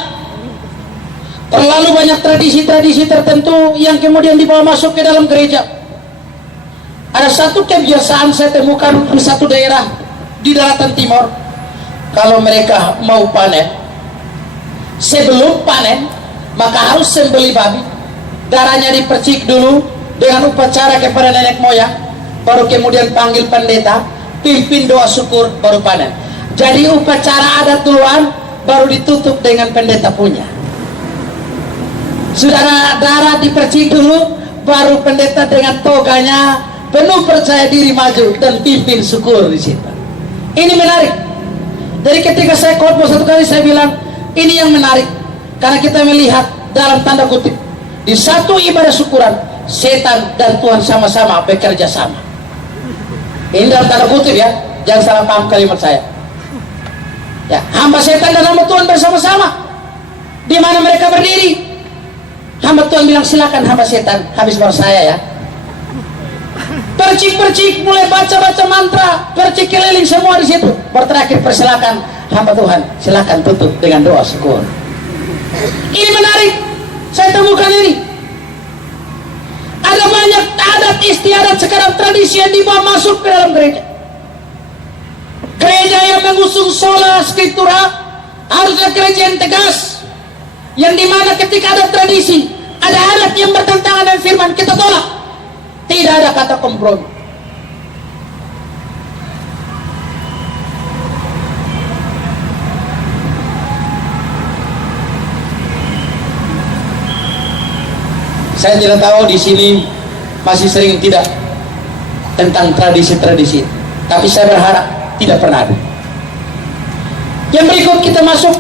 terlalu banyak tradisi-tradisi tertentu yang kemudian dibawa masuk ke dalam gereja. Ada satu kebiasaan saya temukan di satu daerah di daratan timur. Kalau mereka mau panen, sebelum panen maka harus sembelih babi, darahnya dipercik dulu dengan upacara kepada nenek moyang, baru kemudian panggil pendeta, pimpin doa syukur, baru panen. Jadi upacara adat duluan, baru ditutup dengan pendeta punya. Saudara, darah dipercik dulu, baru pendeta dengan toganya penuh percaya diri maju dan pimpin syukur di situ. Ini menarik. Jadi ketika saya khotbah satu kali saya bilang ini yang menarik, karena kita melihat dalam tanda kutip di satu ibadah syukuran setan dan Tuhan sama-sama bekerja sama. Ini dalam tanda kutip ya, jangan salah paham kalimat saya. Ya, hamba setan dan hamba Tuhan bersama-sama. Di mana mereka berdiri, hamba Tuhan bilang silakan hamba setan, habis baru saya ya. Percik-percik, mulai baca-baca mantra, percik keliling semua di situ. Baru terakhir persilakan hamba Tuhan, silakan tutup dengan doa syukur. Ini menarik, saya temukan ini. Ada banyak adat istiadat sekarang, tradisi yang dibawa masuk ke dalam gereja. Gereja yang mengusung sola scriptura haruslah gereja yang tegas, yang dimana ketika ada tradisi, ada adat yang bertentangan dengan firman, kita tolak. Tidak ada kata kompromi. Saya tidak tahu di sini masih sering tidak tentang tradisi-tradisi, tapi saya berharap tidak pernah ada. Yang berikut kita masuk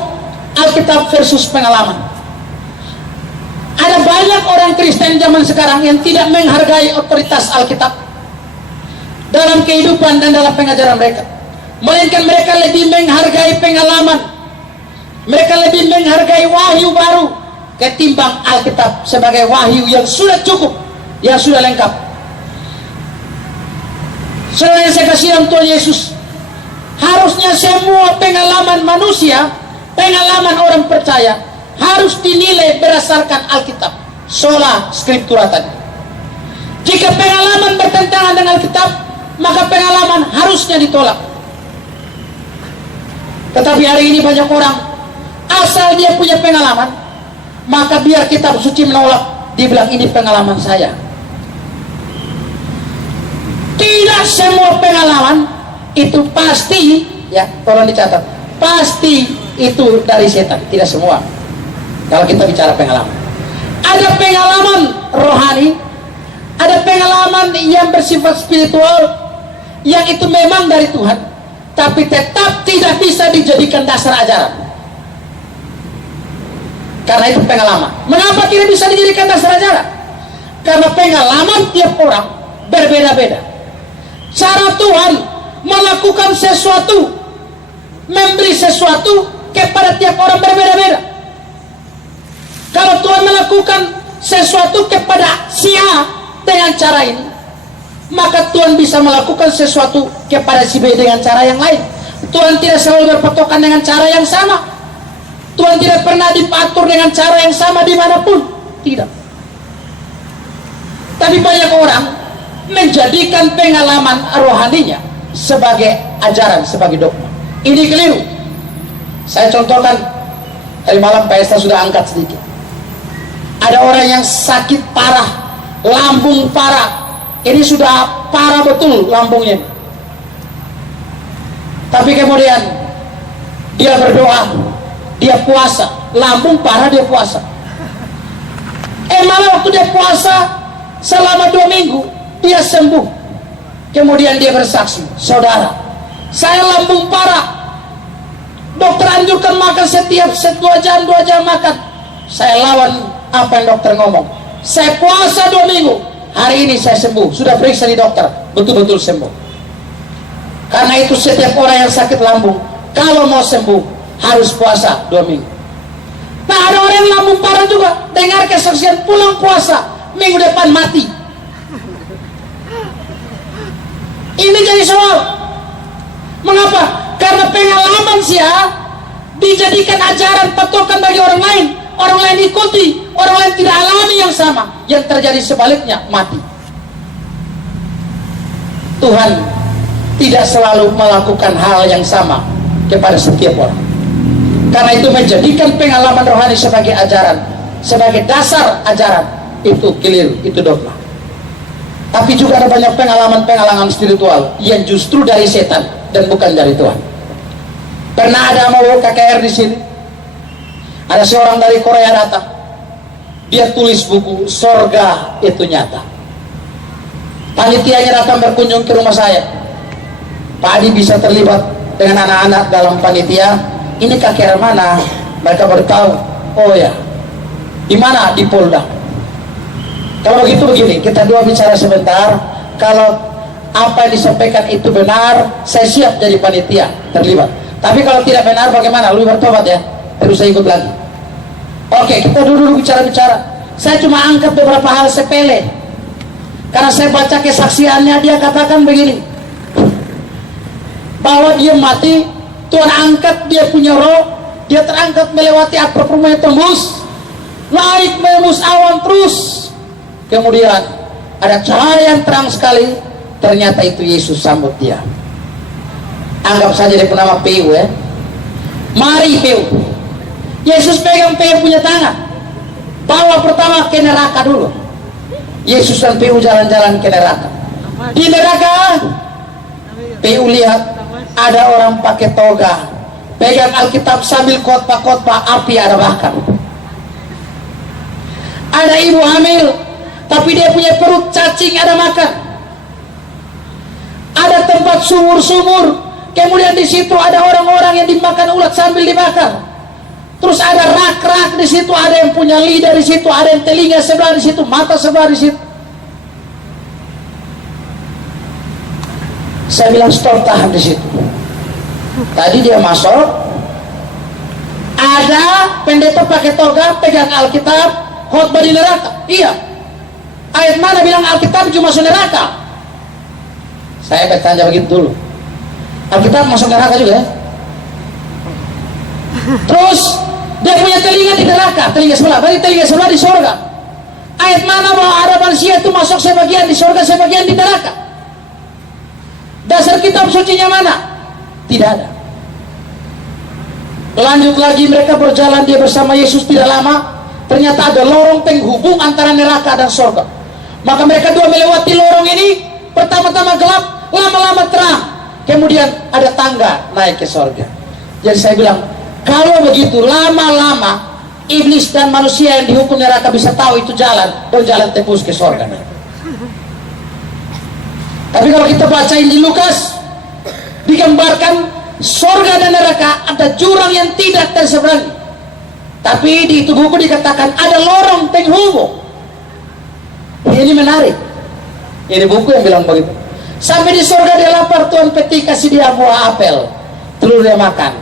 Alkitab versus pengalaman. Ada banyak orang Kristen zaman sekarang yang tidak menghargai otoritas Alkitab dalam kehidupan dan dalam pengajaran mereka, melainkan mereka lebih menghargai pengalaman, mereka lebih menghargai wahyu baru ketimbang Alkitab sebagai wahyu yang sudah cukup, yang sudah lengkap. Saudara yang saya kasih dalam Tuhan Yesus, harusnya semua pengalaman manusia, pengalaman orang percaya harus dinilai berdasarkan Alkitab, sola scriptura tadi. Jika pengalaman bertentangan dengan Alkitab, maka pengalaman harusnya ditolak. Tetapi hari ini banyak orang asal dia punya pengalaman, maka biar kitab suci menolak, dia bilang ini pengalaman saya. Tidak semua pengalaman itu pasti, ya tolong dicatat, pasti itu dari setan. Tidak semua. Kalau kita bicara pengalaman, ada pengalaman rohani, ada pengalaman yang bersifat spiritual, yang itu memang dari Tuhan, tapi tetap tidak bisa dijadikan dasar ajaran. Karena itu pengalaman. Mengapa tidak bisa dijadikan dasar ajaran? Karena pengalaman tiap orang berbeda-beda. Cara Tuhan melakukan sesuatu, memberi sesuatu kepada tiap orang berbeda-beda. Kalau Tuhan melakukan sesuatu kepada si A dengan cara ini, maka Tuhan bisa melakukan sesuatu kepada si B dengan cara yang lain. Tuhan tidak selalu berpatokan dengan cara yang sama. Tuhan tidak pernah diatur dengan cara yang sama dimanapun. Tidak. Tapi banyak orang menjadikan pengalaman rohaninya sebagai ajaran, sebagai dogma. Ini keliru. Saya contohkan, tadi malam Pak Esta sudah angkat sedikit. Ada orang yang sakit parah, lambung parah. Ini sudah parah betul lambungnya. Tapi kemudian dia berdoa, dia puasa, lambung parah dia puasa. Malah waktu dia puasa selama 2 minggu dia sembuh. Kemudian dia bersaksi, saudara, saya lambung parah, dokter anjurkan makan setiap 2 jam makan. Saya lawan apa yang dokter ngomong. Saya puasa 2 minggu, hari ini saya sembuh. Sudah periksa di dokter, betul-betul sembuh. Karena itu setiap orang yang sakit lambung, kalau mau sembuh harus puasa 2 minggu. Nah, ada orang yang lambung parah juga, dengar kesaksian, pulang puasa, minggu depan mati. Ini jadi soal. Mengapa? Karena pengalaman sia dijadikan ajaran patokan bagi orang lain. Orang lain ikuti, orang lain tidak alami yang sama. Yang terjadi sebaliknya, mati. Tuhan tidak selalu melakukan hal yang sama kepada setiap orang. Karena itu menjadikan pengalaman rohani sebagai ajaran, sebagai dasar ajaran, itu keliru, itu dogma. Tapi juga ada banyak pengalaman-pengalaman spiritual yang justru dari setan dan bukan dari Tuhan. Pernah ada mau KKR di sini, ada seorang dari Korea datang, dia tulis buku Sorga Itu Nyata. Panitianya datang berkunjung ke rumah saya. Pak Adi bisa terlibat dengan anak-anak dalam panitia. Ini KKR mana? Mereka baru tahu. Oh ya, di mana? Di Polda. Kalau begitu begini, kita dua bicara sebentar. Kalau apa yang disampaikan itu benar, saya siap jadi panitia terlibat. Tapi kalau tidak benar, bagaimana? Lu bertobat ya, terus saya ikut lagi. Oke, kita dulu bicara-bicara. Saya cuma angkat beberapa hal sepele, karena saya baca kesaksiannya. Dia katakan begini, bahwa dia mati, Tuhan angkat, dia punya roh, dia terangkat melewati atap rumahnya, tembus, naik menembus awan terus. Kemudian ada cahaya yang terang sekali, ternyata itu Yesus sambut dia. Anggap saja dia nama Peu ya. Mari Peu. Yesus pegang Peu punya tangan. Bawa pertama ke neraka dulu. Yesus dan Peu jalan-jalan ke neraka. Di neraka Peu lihat ada orang pakai toga, pegang Alkitab sambil khotbah-khotbah, api ada bakar. Ada ibu hamil, tapi dia punya perut cacing ada makan. Ada tempat sumur-sumur, kemudian di situ ada orang-orang yang dimakan ulat sambil dibakar. Terus ada rak-rak di situ, ada yang punya lidah di situ, ada yang telinga sebelah di situ, mata sebelah di situ. Saya bilang stop, tahan di situ. Tadi dia masuk, ada pendeta pakai toga, pegang Alkitab, khotbah di neraka. Iya. Ayat mana bilang Alkitab cuma masuk neraka? Saya bertanya begitu dulu. Alkitab masuk neraka juga ya? Terus dia punya telinga di neraka, telinga sebelah, berarti telinga sebelah di surga. Ayat mana bahwa ada manusia itu masuk sebagian di surga, sebagian di neraka? Dasar kitab sucinya mana? Tidak ada. Lanjut lagi mereka berjalan, dia bersama Yesus tidak lama. Ternyata ada lorong penghubung antara neraka dan surga. Maka mereka dua melewati lorong ini. Pertama-tama gelap, lama-lama terang. Kemudian ada tangga naik ke surga. Jadi saya bilang, kalau begitu lama-lama iblis dan manusia yang dihukum neraka bisa tahu itu jalan, dan jalan tembus ke surga. Tapi kalau kita bacain di Lukas, digambarkan surga dan neraka ada jurang yang tidak terseberangi. Tapi di itu buku dikatakan ada lorong penghubung. Ini menarik. Ini buku yang bilang begitu. Sampai di surga dia lapar, Tuhan peti kasih dia buah apel, telur dia makan.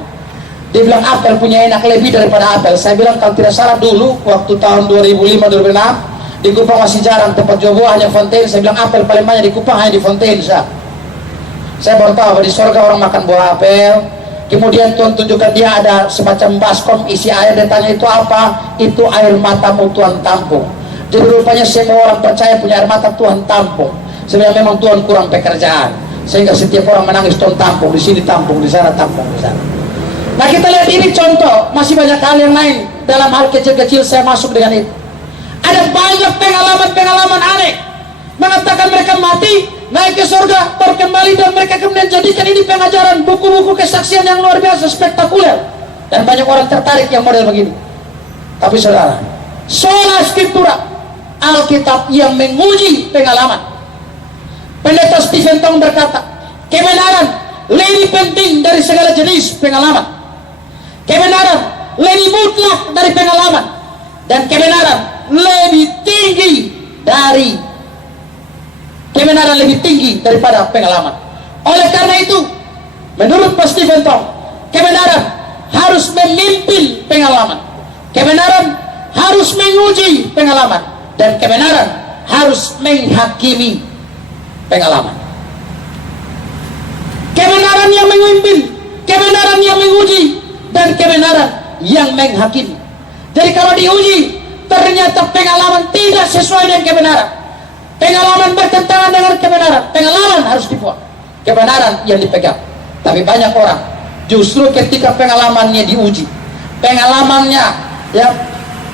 Dia bilang apel punya enak lebih daripada apel. Saya bilang kalau tidak salah dulu waktu tahun 2005-2006 di Kupang masih jarang tempat jual buah, hanya fontaine. Saya bilang apel paling banyak di Kupang hanya di fontaine. Saya baru tahu bahwa di surga orang makan buah apel. Kemudian Tuhan tunjukkan dia ada semacam baskom isi air. Dia tanya itu apa? Itu air matamu Tuhan tampung. Jadi rupanya semua orang percaya punya air mata Tuhan tampung. Sebenarnya memang Tuhan kurang pekerjaan, sehingga setiap orang menangis Tuhan tampung, di sini tampung, di sana tampung, di sana. Nah kita lihat ini contoh, masih banyak hal yang lain. Dalam hal kecil-kecil saya masuk dengan itu. Ada banyak pengalaman-pengalaman aneh. Mengatakan mereka mati, naik ke surga, berkembali, dan mereka kemudian jadikan ini pengajaran, buku-buku kesaksian yang luar biasa, spektakuler. Dan banyak orang tertarik yang model begini. Tapi saudara, sola scriptura, Alkitab yang menguji pengalaman. Pendeta Stephen Tong berkata, kebenaran lebih penting dari segala jenis pengalaman. Kebenaran lebih mutlak dari pengalaman. Dan kebenaran lebih tinggi dari kebenaran lebih tinggi daripada pengalaman. Oleh karena itu, menurut Pak Stephen Tong, kebenaran harus memimpin pengalaman. Kebenaran harus menguji pengalaman. Dan kebenaran harus menghakimi pengalaman. Kebenaran yang memimpin, kebenaran yang menguji, dan kebenaran yang menghakimi. Jadi kalau diuji ternyata pengalaman tidak sesuai dengan kebenaran, pengalaman bertentangan dengan kebenaran, pengalaman harus dibuang, kebenaran yang dipegang. Tapi banyak orang justru ketika pengalamannya diuji, pengalamannya ya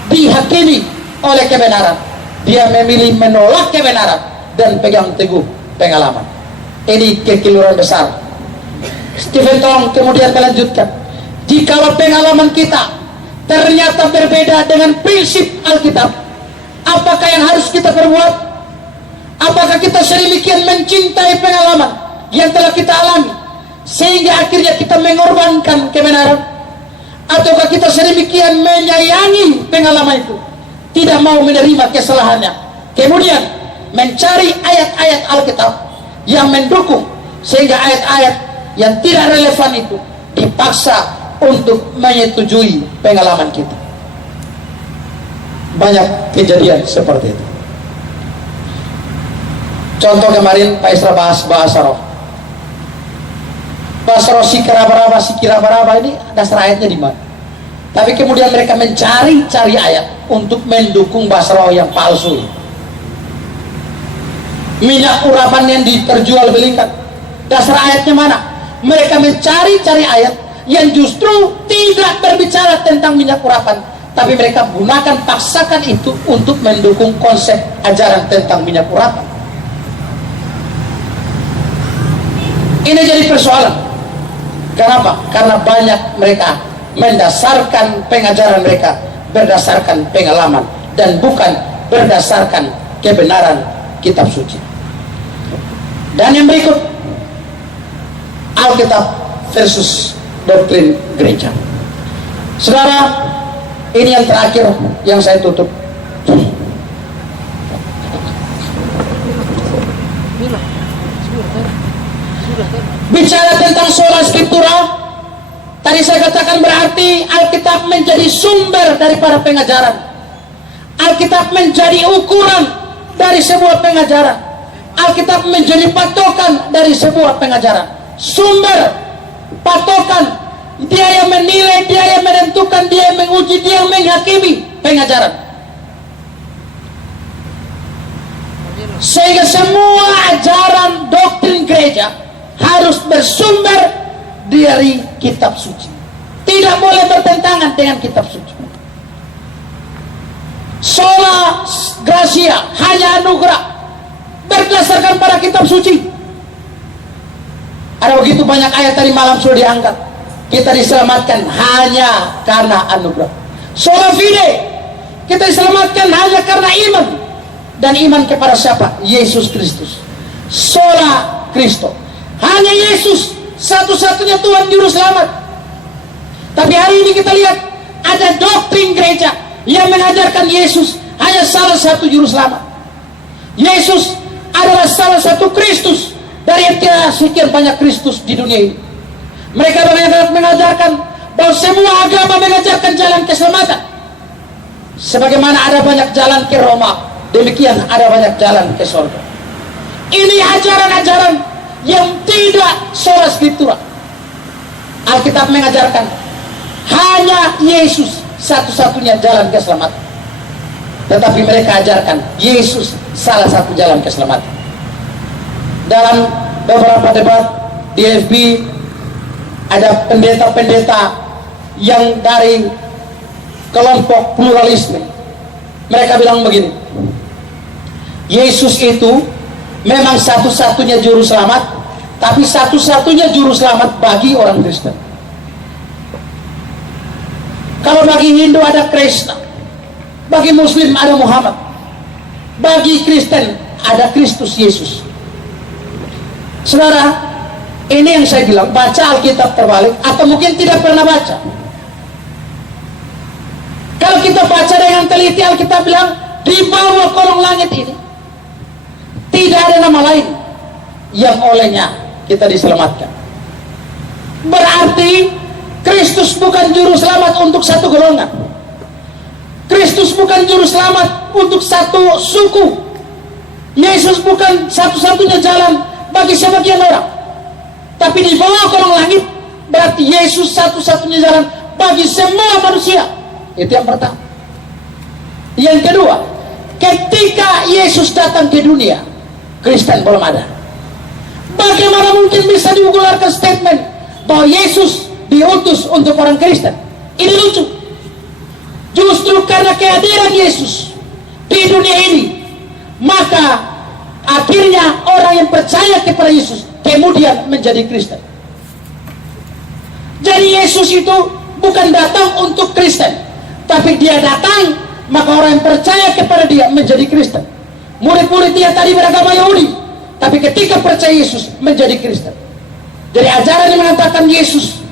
dihakimi oleh kebenaran, dia memilih menolak kebenaran dan pegang teguh pengalaman. Ini kekeliruan besar. Stephen Tong kemudian melanjutkan, jikalau pengalaman kita ternyata berbeda dengan prinsip Alkitab, apakah yang harus kita perbuat? Apakah kita sedemikian mencintai pengalaman yang telah kita alami sehingga akhirnya kita mengorbankan kebenaran? Ataukah kita sedemikian menyayangi pengalaman itu, tidak mau menerima kesalahannya, kemudian mencari ayat-ayat Alkitab yang mendukung, sehingga ayat-ayat yang tidak relevan itu dipaksa untuk menyetujui pengalaman kita. Banyak kejadian seperti itu. Contoh kemarin Pak Isra bahas bahasa roh. Bahasa roh sikira-baraba ini dasar ayatnya di mana? Tapi kemudian mereka mencari ayat untuk mendukung bahasa roh yang palsu ini. Minyak urapan yang diperjual belikan, dasar ayatnya mana? mereka mencari-cari ayat yang justru tidak berbicara tentang minyak urapan, tapi mereka gunakan, paksakan itu untuk mendukung konsep ajaran tentang minyak urapan. Ini jadi persoalan. Kenapa? Karena banyak mereka mendasarkan pengajaran mereka berdasarkan pengalaman dan bukan berdasarkan kebenaran kitab suci. Dan yang berikut, Alkitab versus doktrin gereja. Saudara, ini yang terakhir yang saya tutup. Bicara tentang sola scriptura, tadi saya katakan berarti Alkitab menjadi sumber daripada pengajaran. Alkitab menjadi ukuran dari sebuah pengajaran. Alkitab menjadi patokan dari sebuah pengajaran. Sumber, patokan, dia yang menilai, dia yang menentukan, dia yang menguji, dia yang menghakimi pengajaran. Sehingga semua ajaran doktrin gereja harus bersumber dari kitab suci. Tidak boleh bertentangan dengan kitab suci. Sola gratia, hanya anugerah, berdasarkan pada kitab suci. Ada begitu banyak ayat tadi malam sudah diangkat. Kita diselamatkan hanya karena anugerah. Sola fide, kita diselamatkan hanya karena iman. Dan iman kepada siapa? Yesus Kristus. Sola Kristo, hanya Yesus satu-satunya Tuhan Juru Selamat. Tapi hari ini kita lihat ada doktrin gereja yang mengajarkan Yesus hanya salah satu Juru Selamat. Yesus adalah salah satu Kristus dari sekian banyak Kristus di dunia ini. Mereka mengajarkan bahwa semua agama mengajarkan jalan keselamatan. Sebagaimana ada banyak jalan ke Roma, demikian ada banyak jalan ke surga. Ini ajaran-ajaran yang tidak sola scriptura. Alkitab mengajarkan hanya Yesus satu-satunya jalan keselamatan. Tetapi mereka ajarkan Yesus salah satu jalan keselamatan. Dalam beberapa debat di FB ada pendeta-pendeta yang dari kelompok pluralisme. Mereka bilang begini, Yesus itu memang satu-satunya juru selamat, tapi satu-satunya juru selamat bagi orang Kristen. Kalau bagi Hindu ada Krishna, bagi Muslim ada Muhammad, bagi Kristen ada Kristus Yesus. Saudara, ini yang saya bilang, baca Alkitab terbalik atau mungkin tidak pernah baca. Kalau kita baca dengan teliti, Alkitab bilang di bawah kolong langit ini tidak ada nama lain yang olehnya kita diselamatkan. Berarti Kristus bukan juru selamat untuk satu golongan. Kristus bukan juru selamat untuk satu suku. Yesus bukan satu-satunya jalan bagi sebagian orang. Tapi di bawah kolong langit berarti Yesus satu-satunya jalan bagi semua manusia. Itu yang pertama. Yang kedua, ketika Yesus datang ke dunia, Kristen belum ada. Bagaimana mungkin bisa diukularkan statement bahwa Yesus diutus untuk orang Kristen? Ini lucu. Justru karena kehadiran Yesus di dunia ini, maka akhirnya orang yang percaya kepada Yesus kemudian menjadi Kristen. Jadi Yesus itu bukan datang untuk Kristen, tapi dia datang, maka orang yang percaya kepada dia menjadi Kristen. Murid-murid dia tadi beragama Yahudi, tapi ketika percaya Yesus menjadi Kristen. Jadi ajaran yang mengatakan Yesus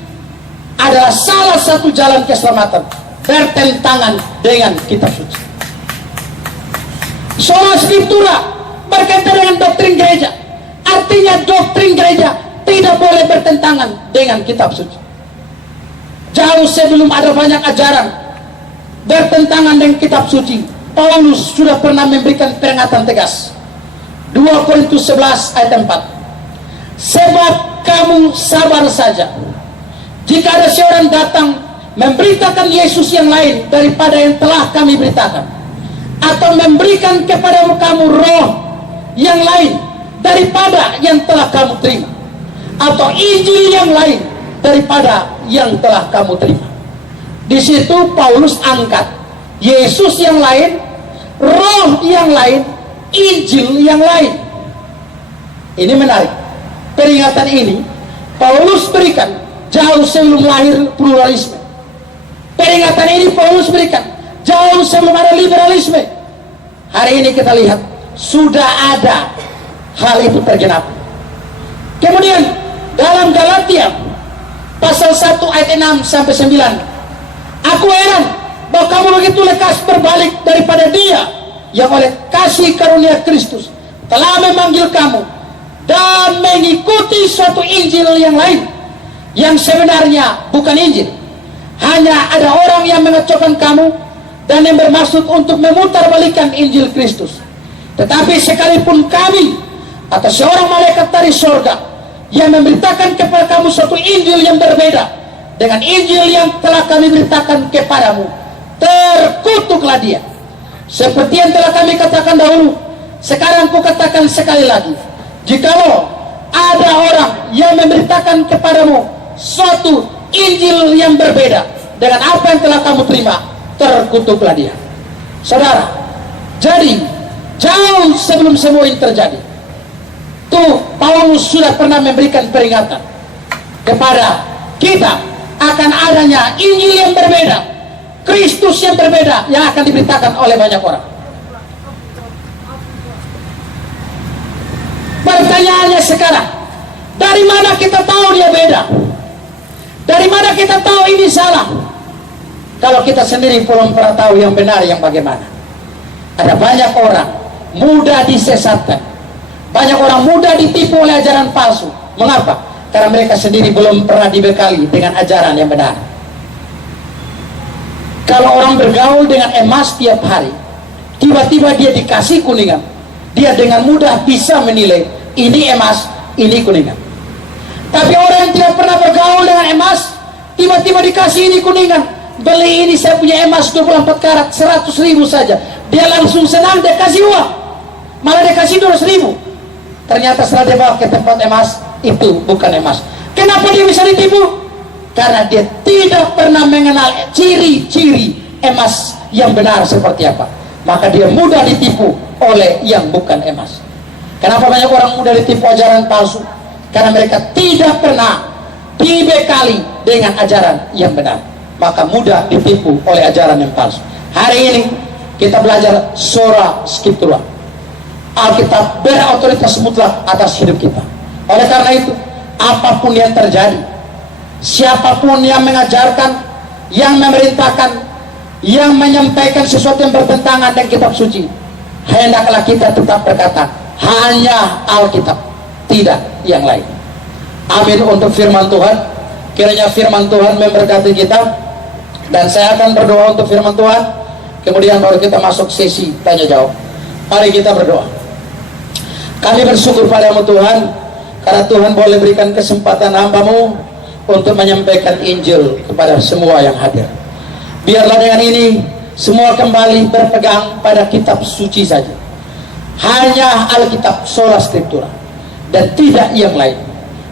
adalah salah satu jalan keselamatan bertentangan dengan kitab suci. Sola scriptura berkaitan dengan doktrin gereja, artinya doktrin gereja tidak boleh bertentangan dengan kitab suci. Jauh sebelum ada banyak ajaran bertentangan dengan kitab suci, Paulus sudah pernah memberikan peringatan tegas. 2 Korintus 11 ayat 4. Sebab kamu sabar saja jika ada seorang datang memberitakan Yesus yang lain daripada yang telah kami beritakan, atau memberikan kepada kamu roh yang lain daripada yang telah kamu terima. atau Injil yang lain daripada yang telah kamu terima. Di situ Paulus angkat Yesus yang lain, roh yang lain, Injil yang lain. Ini menarik. Peringatan ini Paulus berikan jauh sebelum lahir pluralisme. Peringatan ini Paulus berikan jauh sebelum ada liberalisme. Hari ini kita lihat sudah ada hal itu tergenapi. Kemudian dalam Galatia pasal 1 ayat 6 sampai 9, aku heran bahwa kamu begitu lekas berbalik daripada Dia yang oleh kasih karunia Kristus telah memanggil kamu dan mengikuti suatu Injil yang lain, yang sebenarnya bukan Injil. Hanya ada orang yang mengacaukan kamu dan yang bermaksud untuk memutarbalikkan Injil Kristus. Tetapi sekalipun kami atau seorang malaikat dari surga yang memberitakan kepada kamu suatu Injil yang berbeda dengan Injil yang telah kami beritakan kepadamu, terkutuklah dia. Seperti yang telah kami katakan dahulu, sekarang ku katakan sekali lagi, jikalau ada orang yang memberitakan kepadamu suatu Injil yang berbeda dengan apa yang telah kamu terima, terkutuklah dia. Saudara, jadi jauh sebelum semua ini terjadi, tuh Paulus sudah pernah memberikan peringatan kepada kita akan adanya Injil yang berbeda, Kristus yang berbeda yang akan diberitakan oleh banyak orang. Pertanyaannya sekarang, dari mana kita tahu dia beda? Dari mana kita tahu ini salah? Kalau kita sendiri belum pernah tahu yang benar yang bagaimana. Ada banyak orang mudah disesatkan, banyak orang mudah ditipu oleh ajaran palsu. Mengapa? Karena mereka sendiri belum pernah dibekali dengan ajaran yang benar. Kalau orang bergaul dengan emas tiap hari, tiba-tiba dia dikasih kuningan, dia dengan mudah bisa menilai ini emas, ini kuningan. Tapi orang yang tidak pernah bergaul dengan emas, tiba-tiba dikasih ini kuningan, beli ini, saya punya emas 24 karat 100.000 saja, dia langsung senang, dia kasih uang, malah dia kasih 200.000. Ternyata setelah dia bawa ke tempat emas, itu bukan emas. Kenapa dia bisa ditipu? Karena dia tidak pernah mengenal ciri-ciri emas yang benar seperti apa. Maka dia mudah ditipu oleh yang bukan emas. Kenapa banyak orang mudah ditipu ajaran palsu? Karena mereka tidak pernah dibekali dengan ajaran yang benar, maka mudah ditipu oleh ajaran yang palsu. Hari ini kita belajar sola scriptura. Alkitab berotoritas mutlak atas hidup kita. Oleh karena itu, apapun yang terjadi, siapapun yang mengajarkan, yang memerintahkan, yang menyampaikan sesuatu yang bertentangan dengan kitab suci, hendaklah kita tetap berkata, hanya Alkitab, tidak yang lain. Amin untuk firman Tuhan. Kiranya firman Tuhan memberkati kita. Dan saya akan berdoa untuk firman Tuhan, kemudian baru kita masuk sesi tanya jawab. Mari kita berdoa. Kami bersyukur padamu Tuhan, karena Tuhan boleh berikan kesempatan hamba-Mu untuk menyampaikan Injil kepada semua yang hadir. Biarlah dengan ini semua kembali berpegang pada kitab suci saja, hanya Alkitab sola scriptura dan tidak yang lain.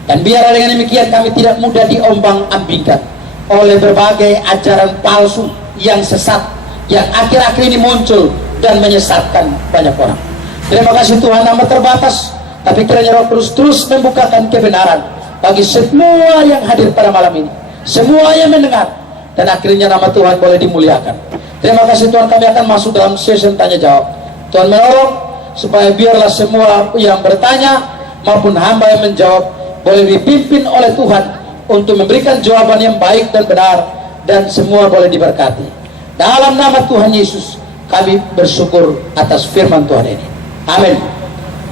Dan biarlah dengan demikian kami tidak mudah diombang-ambingkan oleh berbagai ajaran palsu yang sesat, yang akhir-akhir ini muncul dan menyesatkan banyak orang. Terima kasih Tuhan, nama terbatas, tapi kiranya Roh Kudus terus membukakan kebenaran bagi semua yang hadir pada malam ini, semua yang mendengar, dan akhirnya nama Tuhan boleh dimuliakan. Terima kasih Tuhan, kami akan masuk dalam sesi tanya jawab. Tuhan menolong supaya biarlah semua yang bertanya maupun hamba yang menjawab boleh dipimpin oleh Tuhan untuk memberikan jawaban yang baik dan benar, dan semua boleh diberkati. Dalam nama Tuhan Yesus kami bersyukur atas firman Tuhan ini. Amin.